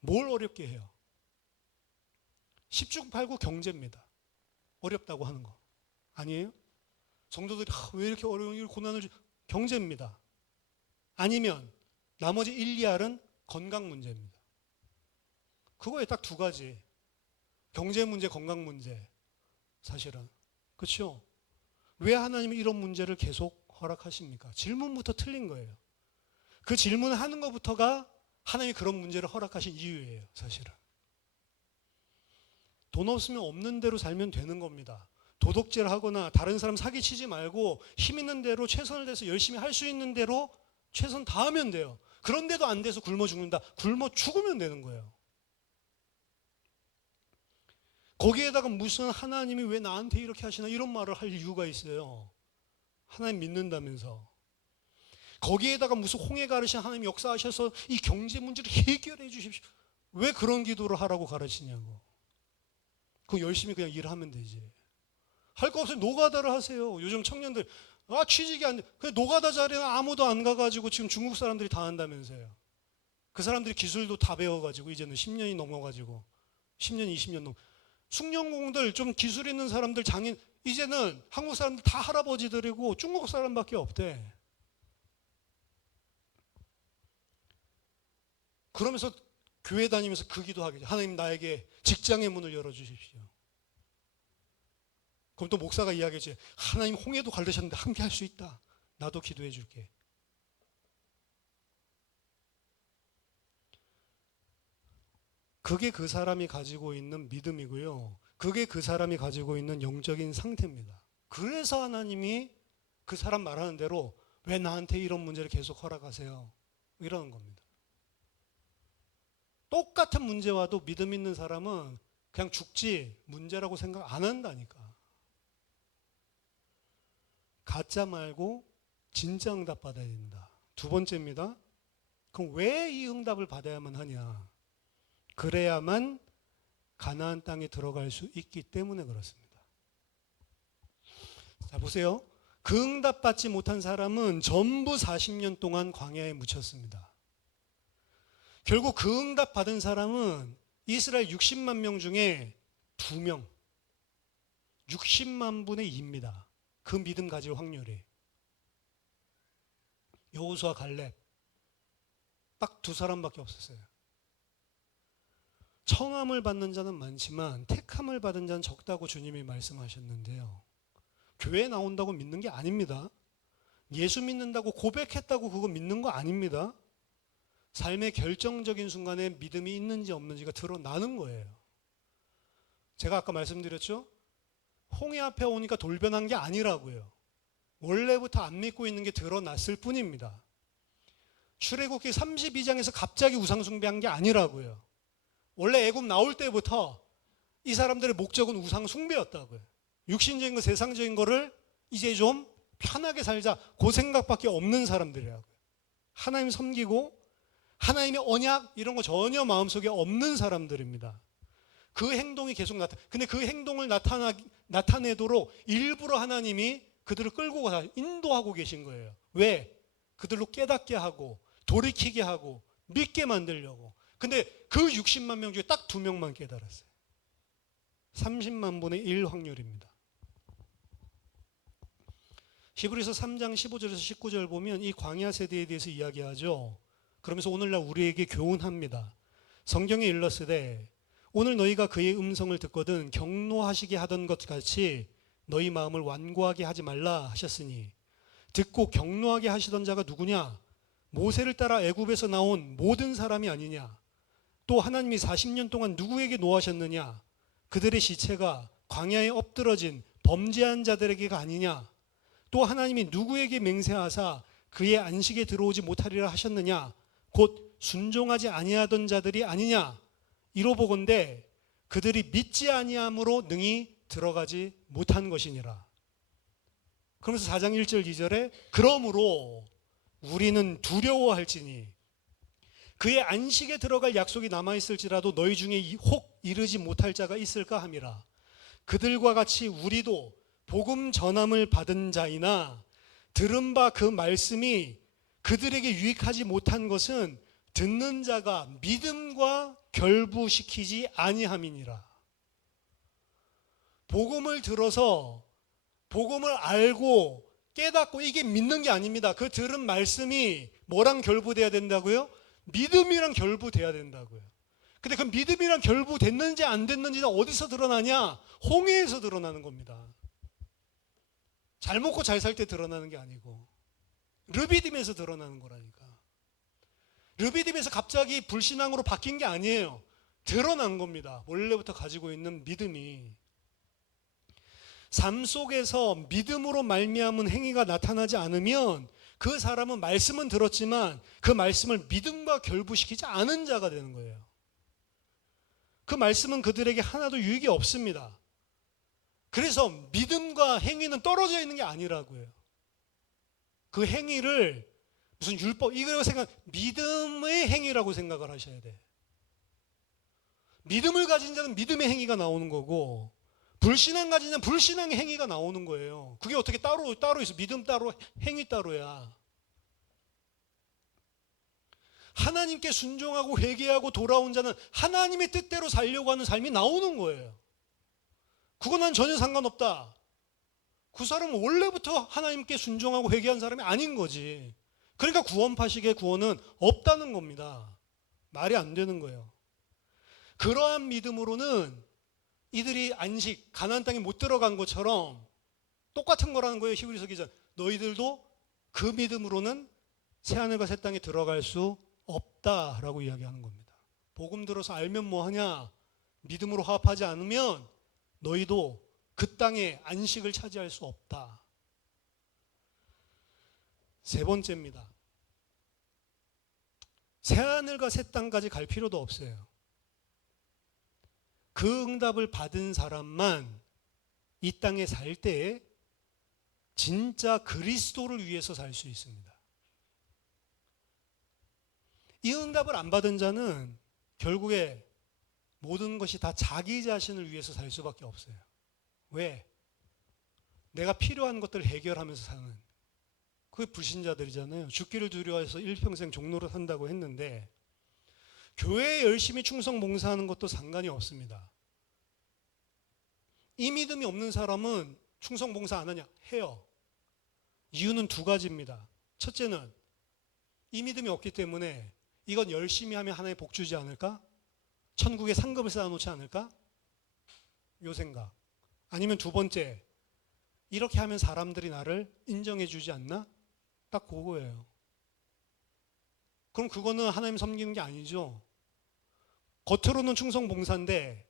뭘 어렵게 해요? 십중팔구 경제입니다. 어렵다고 하는 거 아니에요? 성도들이 왜 이렇게 어려운 고난을 경제입니다. 아니면 나머지 1, 2알은 건강 문제입니다. 그거에 딱 두 가지. 경제 문제, 건강 문제. 사실은 그렇죠? 왜 하나님이 이런 문제를 계속 허락하십니까? 질문부터 틀린 거예요. 그 질문을 하는 것부터가 하나님이 그런 문제를 허락하신 이유예요. 사실은 돈 없으면 없는 대로 살면 되는 겁니다. 도덕질 하거나 다른 사람 사기치지 말고 힘 있는 대로 최선을 다해서 열심히 할 수 있는 대로 최선 다하면 돼요. 그런데도 안 돼서 굶어 죽는다. 굶어 죽으면 되는 거예요. 거기에다가 무슨 하나님이 왜 나한테 이렇게 하시나 이런 말을 할 이유가 있어요. 하나님 믿는다면서. 거기에다가 무슨 홍해 가르신 하나님 역사하셔서 이 경제 문제를 해결해 주십시오. 왜 그런 기도를 하라고 가르치냐고. 그거 열심히 그냥 일하면 되지. 할 거 없으면 노가다를 하세요. 요즘 청년들 취직이 안 돼. 그 노가다 자리는 아무도 안 가가지고 지금 중국 사람들이 다 한다면서요. 그 사람들이 기술도 다 배워가지고 이제는 10년이 넘어가지고 10년, 20년 넘어. 숙련공들 좀 기술 있는 사람들 장인 이제는 한국 사람들 다 할아버지들이고 중국 사람밖에 없대. 그러면서 교회 다니면서 그 기도하겠죠. 하나님 나에게 직장의 문을 열어주십시오. 그럼 또 목사가 이야기하지. 하나님 홍해도 가르셨는데 함께 할 수 있다. 나도 기도해 줄게. 그게 그 사람이 가지고 있는 믿음이고요. 그게 그 사람이 가지고 있는 영적인 상태입니다. 그래서 하나님이 그 사람 말하는 대로 왜 나한테 이런 문제를 계속 허락하세요? 이러는 겁니다. 똑같은 문제 와도 믿음 있는 사람은 그냥 죽지 문제라고 생각 안 한다니까. 가짜 말고 진짜 응답 받아야 된다. 두 번째입니다. 그럼 왜 이 응답을 받아야만 하냐? 그래야만 가나안 땅에 들어갈 수 있기 때문에 그렇습니다. 자, 보세요. 그 응답 받지 못한 사람은 전부 40년 동안 광야에 묻혔습니다. 결국 그 응답 받은 사람은 이스라엘 60만 명 중에 2명, 60만 분의 2입니다. 그 믿음 가질 확률이. 여호수아 갈렙 딱 2사람밖에 없었어요. 청함을 받는 자는 많지만 택함을 받은 자는 적다고 주님이 말씀하셨는데요. 교회에 나온다고 믿는 게 아닙니다. 예수 믿는다고 고백했다고 그거 믿는 거 아닙니다. 삶의 결정적인 순간에 믿음이 있는지 없는지가 드러나는 거예요. 제가 아까 말씀드렸죠? 홍해 앞에 오니까 돌변한 게 아니라고요. 원래부터 안 믿고 있는 게 드러났을 뿐입니다. 출애굽기 32장에서 갑자기 우상 숭배한 게 아니라고요. 원래 애굽 나올 때부터 이 사람들의 목적은 우상 숭배였다고요. 육신적인 거, 세상적인 거를 이제 좀 편하게 살자, 그 생각밖에 없는 사람들이라고요. 하나님 섬기고 하나님의 언약 이런 거 전혀 마음속에 없는 사람들입니다. 그 행동이 계속 근데 그 행동을 나타내도록 일부러 하나님이 그들을 끌고 가서 인도하고 계신 거예요. 왜? 그들로 깨닫게 하고 돌이키게 하고 믿게 만들려고. 근데 그 60만 명 중에 딱 2명만 깨달았어요. 30만 분의 1 확률입니다. 히브리서 3장 15절에서 19절 보면 이 광야 세대에 대해서 이야기하죠. 그러면서 오늘날 우리에게 교훈합니다. 성경에 일렀으되 오늘 너희가 그의 음성을 듣거든 경노하시게 하던 것 같이 너희 마음을 완고하게 하지 말라 하셨으니 듣고 경노하게 하시던 자가 누구냐? 모세를 따라 애굽에서 나온 모든 사람이 아니냐? 또 하나님이 40년 동안 누구에게 노하셨느냐? 그들의 시체가 광야에 엎드러진 범죄한 자들에게가 아니냐? 또 하나님이 누구에게 맹세하사 그의 안식에 들어오지 못하리라 하셨느냐? 곧 순종하지 아니하던 자들이 아니냐? 이로보건대 그들이 믿지 아니함으로 능히 들어가지 못한 것이니라. 그러면서 4장 1절 2절에 그러므로 우리는 두려워할지니 그의 안식에 들어갈 약속이 남아있을지라도 너희 중에 혹 이르지 못할 자가 있을까 함이라. 그들과 같이 우리도 복음 전함을 받은 자이나 들은 바 그 말씀이 그들에게 유익하지 못한 것은 듣는 자가 믿음과 결부시키지 아니함이니라. 복음을 들어서 복음을 알고 깨닫고 이게 믿는 게 아닙니다. 그 들은 말씀이 뭐랑 결부돼야 된다고요? 믿음이랑 결부돼야 된다고요. 근데 그 믿음이랑 결부됐는지 안 됐는지는 어디서 드러나냐? 홍해에서 드러나는 겁니다. 잘 먹고 잘 살 때 드러나는 게 아니고 르비딤에서 드러나는 거라니까. 르비딤에서 갑자기 불신앙으로 바뀐 게 아니에요. 드러난 겁니다. 원래부터 가지고 있는 믿음이. 삶 속에서 믿음으로 말미암은 행위가 나타나지 않으면 그 사람은 말씀은 들었지만 그 말씀을 믿음과 결부시키지 않은 자가 되는 거예요. 그 말씀은 그들에게 하나도 유익이 없습니다. 그래서 믿음과 행위는 떨어져 있는 게 아니라고요. 그 행위를 무슨 율법 이거 믿음의 행위라고 생각을 하셔야 돼. 믿음을 가진 자는 믿음의 행위가 나오는 거고 불신앙 가지면 불신앙의 행위가 나오는 거예요. 그게 어떻게 따로 있어? 믿음 따로, 행위 따로야. 하나님께 순종하고 회개하고 돌아온 자는 하나님의 뜻대로 살려고 하는 삶이 나오는 거예요. 그건 난 전혀 상관없다. 그 사람은 원래부터 하나님께 순종하고 회개한 사람이 아닌 거지. 그러니까 구원파식의 구원은 없다는 겁니다. 말이 안 되는 거예요. 그러한 믿음으로는 이들이 안식, 가나안 땅에 못 들어간 것처럼 똑같은 거라는 거예요. 히브리서 기자. 너희들도 그 믿음으로는 새하늘과 새 땅에 들어갈 수 없다라고 이야기하는 겁니다. 복음 들어서 알면 뭐하냐? 믿음으로 화합하지 않으면 너희도 그 땅에 안식을 차지할 수 없다. 세 번째입니다. 새하늘과 새 땅까지 갈 필요도 없어요. 그 응답을 받은 사람만 이 땅에 살 때에 진짜 그리스도를 위해서 살 수 있습니다. 이 응답을 안 받은 자는 결국에 모든 것이 다 자기 자신을 위해서 살 수밖에 없어요. 왜? 내가 필요한 것들을 해결하면서 사는. 그게 불신자들이잖아요. 죽기를 두려워해서 일평생 종로로 산다고 했는데 교회에 열심히 충성 봉사하는 것도 상관이 없습니다. 이 믿음이 없는 사람은 충성 봉사 안 하냐? 해요. 이유는 두 가지입니다. 첫째는 이 믿음이 없기 때문에 이건 열심히 하면 하나님 복 주지 않을까? 천국에 상급을 쌓아놓지 않을까? 요 생각. 아니면 두 번째, 이렇게 하면 사람들이 나를 인정해 주지 않나? 딱 그거예요. 그럼 그거는 하나님 섬기는 게 아니죠. 겉으로는 충성 봉사인데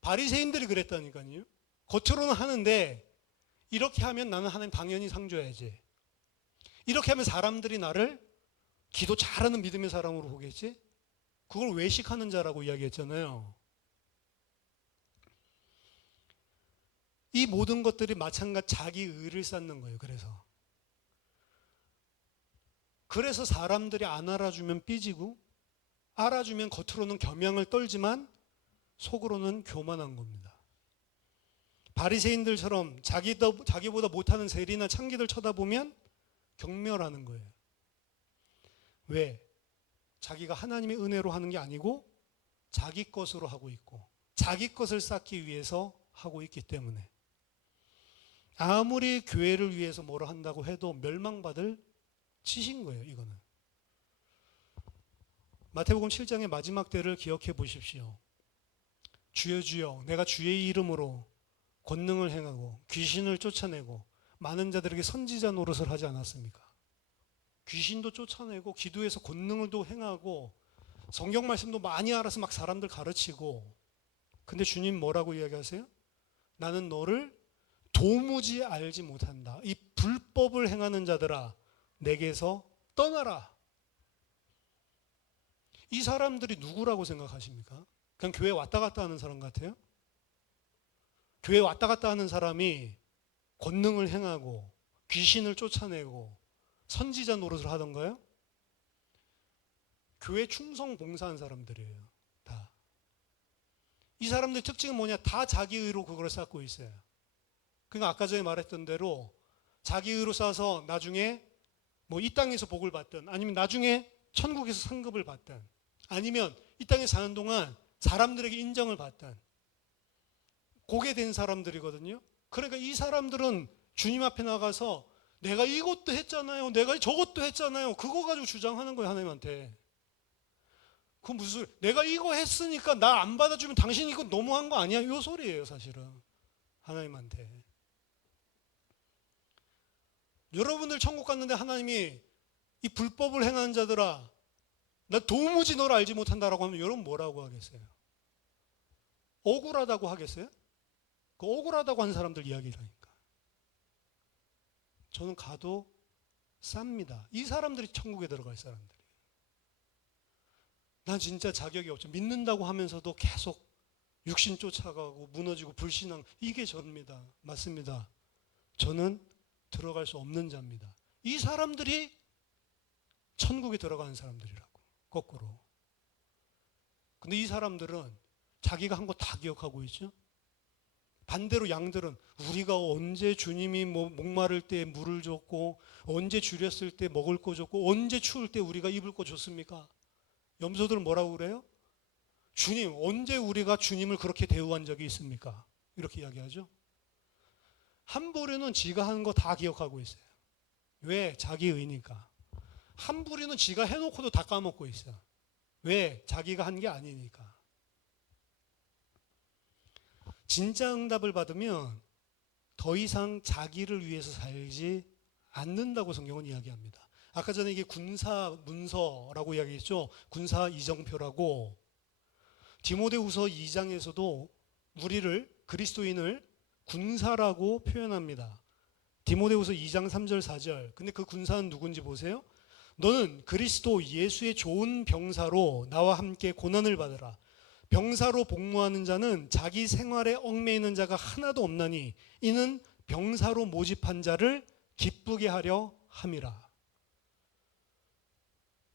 바리새인들이 그랬다니까요. 겉으로는 하는데 이렇게 하면 나는 하나님 당연히 상 줘야지. 이렇게 하면 사람들이 나를 기도 잘하는 믿음의 사람으로 보겠지? 그걸 외식하는 자라고 이야기했잖아요. 이 모든 것들이 마찬가지 자기 의를 쌓는 거예요. 그래서 사람들이 안 알아주면 삐지고 알아주면 겉으로는 겸양을 떨지만 속으로는 교만한 겁니다. 바리새인들처럼 자기보다 못하는 세리나 창기들 쳐다보면 경멸하는 거예요. 왜? 자기가 하나님의 은혜로 하는 게 아니고 자기 것으로 하고 있고 자기 것을 쌓기 위해서 하고 있기 때문에 아무리 교회를 위해서 뭐라 한다고 해도 멸망받을 짓인 거예요. 이거는. 마태복음 7장의 마지막 때를 기억해 보십시오. 주여 주여 내가 주의 이름으로 권능을 행하고 귀신을 쫓아내고 많은 자들에게 선지자 노릇을 하지 않았습니까? 귀신도 쫓아내고 기도해서 권능을도 행하고 성경 말씀도 많이 알아서 막 사람들 가르치고 근데 주님 뭐라고 이야기하세요? 나는 너를 도무지 알지 못한다. 이 불법을 행하는 자들아 내게서 떠나라. 이 사람들이 누구라고 생각하십니까? 그냥 교회 왔다 갔다 하는 사람 같아요? 교회 왔다 갔다 하는 사람이 권능을 행하고 귀신을 쫓아내고 선지자 노릇을 하던가요? 교회 충성 봉사한 사람들이에요. 다. 이 사람들 특징은 뭐냐? 다 자기 의로 그걸 쌓고 있어요. 그러니까 아까 전에 말했던 대로 자기 의로 쌓아서 나중에 뭐 이 땅에서 복을 받든 아니면 나중에 천국에서 상급을 받든 아니면 이 땅에 사는 동안 사람들에게 인정을 받든 그게 된 사람들이거든요. 그러니까 이 사람들은 주님 앞에 나가서 내가 이것도 했잖아요. 내가 저것도 했잖아요. 그거 가지고 주장하는 거예요. 하나님한테. 그 무슨 소리? 내가 이거 했으니까 나 안 받아주면 당신 이거 너무한 거 아니야? 이 소리예요. 사실은. 하나님한테. 여러분들 천국 갔는데 하나님이 이 불법을 행하는 자들아 나 도무지 너를 알지 못한다라고 하면 여러분 뭐라고 하겠어요? 억울하다고 하겠어요? 그 억울하다고 하는 사람들 이야기라니까. 저는 가도 쌉니다. 이 사람들이 천국에 들어갈 사람들이에요. 난 진짜 자격이 없죠. 믿는다고 하면서도 계속 육신 쫓아가고 무너지고 불신앙 이게 저입니다. 맞습니다. 저는 들어갈 수 없는 자입니다. 이 사람들이 천국에 들어가는 사람들이라고. 거꾸로. 근데 이 사람들은 자기가 한 거 다 기억하고 있죠. 반대로 양들은 우리가 언제 주님이 목마를 때 물을 줬고, 언제 줄였을 때 먹을 거 줬고, 언제 추울 때 우리가 입을 거 줬습니까? 염소들은 뭐라고 그래요? 주님, 언제 우리가 주님을 그렇게 대우한 적이 있습니까? 이렇게 이야기하죠. 한 부류는 지가 한 거 다 기억하고 있어요. 왜? 자기 의니까. 한 부류는 지가 해놓고도 다 까먹고 있어. 왜? 자기가 한 게 아니니까. 진짜 응답을 받으면 더 이상 자기를 위해서 살지 않는다고 성경은 이야기합니다. 아까 전에 이게 군사 문서라고 이야기했죠. 군사 이정표라고. 디모데후서 2장에서도 우리를, 그리스도인을 군사라고 표현합니다. 디모데후서 2장 3절 4절. 근데 그 군사는 누군지 보세요. 너는 그리스도 예수의 좋은 병사로 나와 함께 고난을 받으라. 병사로 복무하는 자는 자기 생활에 얽매이는 자가 하나도 없나니 이는 병사로 모집한 자를 기쁘게 하려 함이라.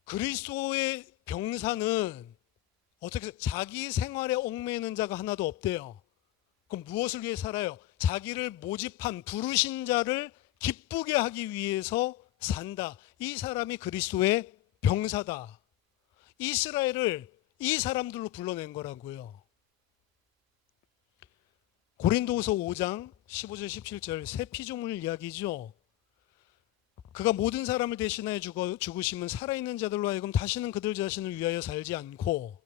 그리스도의 병사는 어떻게 자기 생활에 얽매이는 자가 하나도 없대요. 그럼 무엇을 위해 살아요? 자기를 모집한 부르신 자를 기쁘게 하기 위해서 산다. 이 사람이 그리스도의 병사다. 이스라엘을 이 사람들로 불러낸 거라고요. 고린도후서 5장 15절 17절 새 피조물 이야기죠. 그가 모든 사람을 대신하여 죽으심은 살아있는 자들로 하여금 다시는 그들 자신을 위하여 살지 않고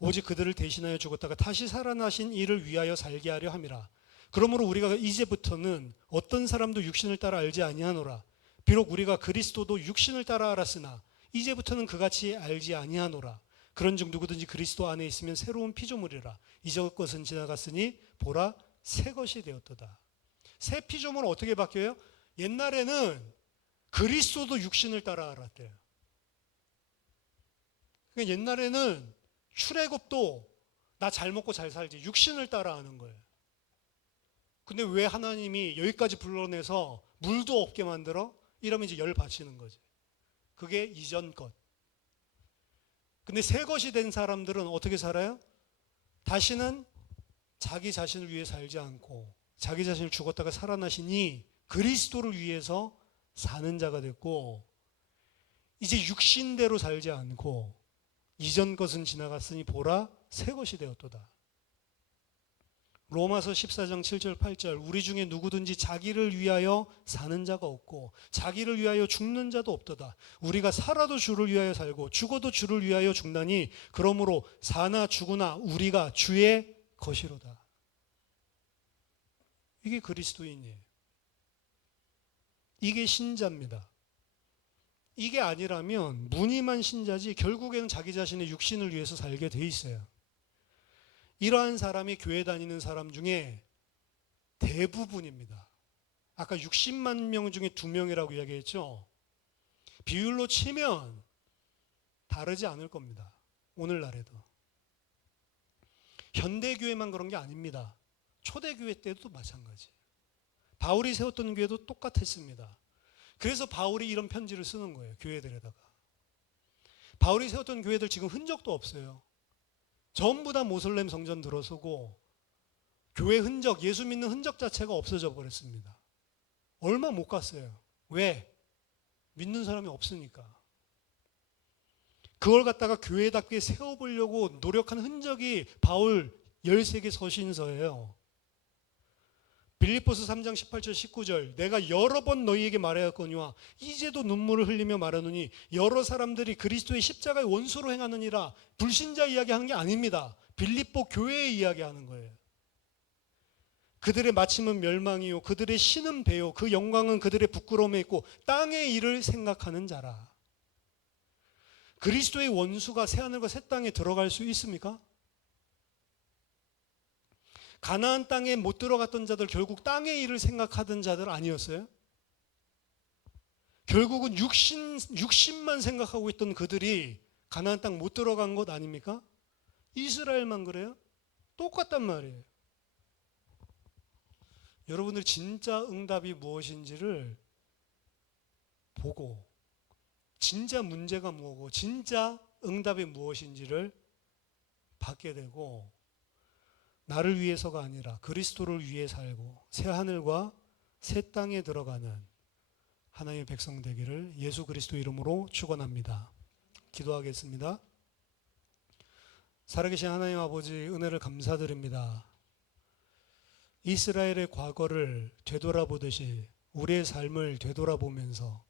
오직 그들을 대신하여 죽었다가 다시 살아나신 이를 위하여 살게 하려 함이라. 그러므로 우리가 이제부터는 어떤 사람도 육신을 따라 알지 아니하노라. 비록 우리가 그리스도도 육신을 따라 알았으나 이제부터는 그같이 알지 아니하노라. 그런즉 누구든지 그리스도 안에 있으면 새로운 피조물이라. 이전 것은 지나갔으니 보라 새 것이 되었도다. 새 피조물은 어떻게 바뀌어요? 옛날에는 그리스도도 육신을 따라 알았대요. 그러니까 옛날에는 출애굽도 나 잘 먹고 잘 살지 육신을 따라 하는 거예요. 근데 왜 하나님이 여기까지 불러내서 물도 없게 만들어? 이러면 이제 열 바치는 거지. 그게 이전 것. 근데 새 것이 된 사람들은 어떻게 살아요? 다시는 자기 자신을 위해 살지 않고 자기 자신을 죽었다가 살아나시니 그리스도를 위해서 사는 자가 됐고, 이제 육신대로 살지 않고 이전 것은 지나갔으니 보라 새 것이 되었도다. 로마서 14장 7절 8절 우리 중에 누구든지 자기를 위하여 사는 자가 없고 자기를 위하여 죽는 자도 없도다. 우리가 살아도 주를 위하여 살고 죽어도 주를 위하여 죽나니 그러므로 사나 죽으나 우리가 주의 것이로다. 이게 그리스도인이에요. 이게 신자입니다. 이게 아니라면 무늬만 신자지 결국에는 자기 자신의 육신을 위해서 살게 돼 있어요. 이러한 사람이 교회 다니는 사람 중에 대부분입니다. 아까 60만 명 중에 2명이라고 이야기했죠. 비율로 치면 다르지 않을 겁니다. 오늘날에도. 현대교회만 그런 게 아닙니다. 초대교회 때도 마찬가지. 바울이 세웠던 교회도 똑같았습니다. 그래서 바울이 이런 편지를 쓰는 거예요. 교회들에다가. 바울이 세웠던 교회들 지금 흔적도 없어요. 전부 다 모슬렘 성전 들어서고 교회 흔적, 예수 믿는 흔적 자체가 없어져 버렸습니다. 얼마 못 갔어요. 왜? 믿는 사람이 없으니까. 그걸 갖다가 교회답게 세워보려고 노력한 흔적이 바울 13개 서신서예요. 빌립보서 3장 18절 19절 내가 여러 번 너희에게 말하였거니와 이제도 눈물을 흘리며 말하노니 여러 사람들이 그리스도의 십자가의 원수로 행하느니라. 불신자 이야기하는 게 아닙니다. 빌립보 교회의 이야기하는 거예요. 그들의 마침은 멸망이요 그들의 신은 배요 그 영광은 그들의 부끄러움에 있고 땅의 일을 생각하는 자라. 그리스도의 원수가 새하늘과 새 땅에 들어갈 수 있습니까? 가나안 땅에 못 들어갔던 자들 결국 땅의 일을 생각하던 자들 아니었어요? 결국은 육신만 생각하고 있던 그들이 가나안 땅 못 들어간 것 아닙니까? 이스라엘만 그래요? 똑같단 말이에요. 여러분들이 진짜 응답이 무엇인지를 보고 진짜 문제가 뭐고 진짜 응답이 무엇인지를 받게 되고 나를 위해서가 아니라 그리스도를 위해 살고 새 하늘과 새 땅에 들어가는 하나님의 백성 되기를 예수 그리스도 이름으로 축원합니다. 기도하겠습니다. 살아계신 하나님 아버지, 은혜를 감사드립니다. 이스라엘의 과거를 되돌아보듯이 우리의 삶을 되돌아보면서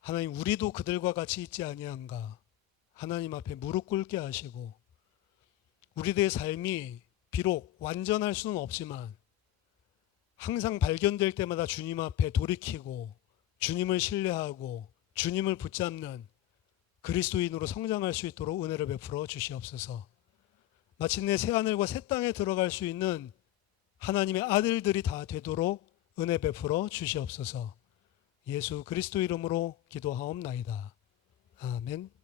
하나님, 우리도 그들과 같이 있지 아니한가 하나님 앞에 무릎 꿇게 하시고, 우리들의 삶이 비록 완전할 수는 없지만 항상 발견될 때마다 주님 앞에 돌이키고 주님을 신뢰하고 주님을 붙잡는 그리스도인으로 성장할 수 있도록 은혜를 베풀어 주시옵소서. 마침내 새하늘과 새 땅에 들어갈 수 있는 하나님의 아들들이 다 되도록 은혜 베풀어 주시옵소서. 예수 그리스도 이름으로 기도하옵나이다. 아멘.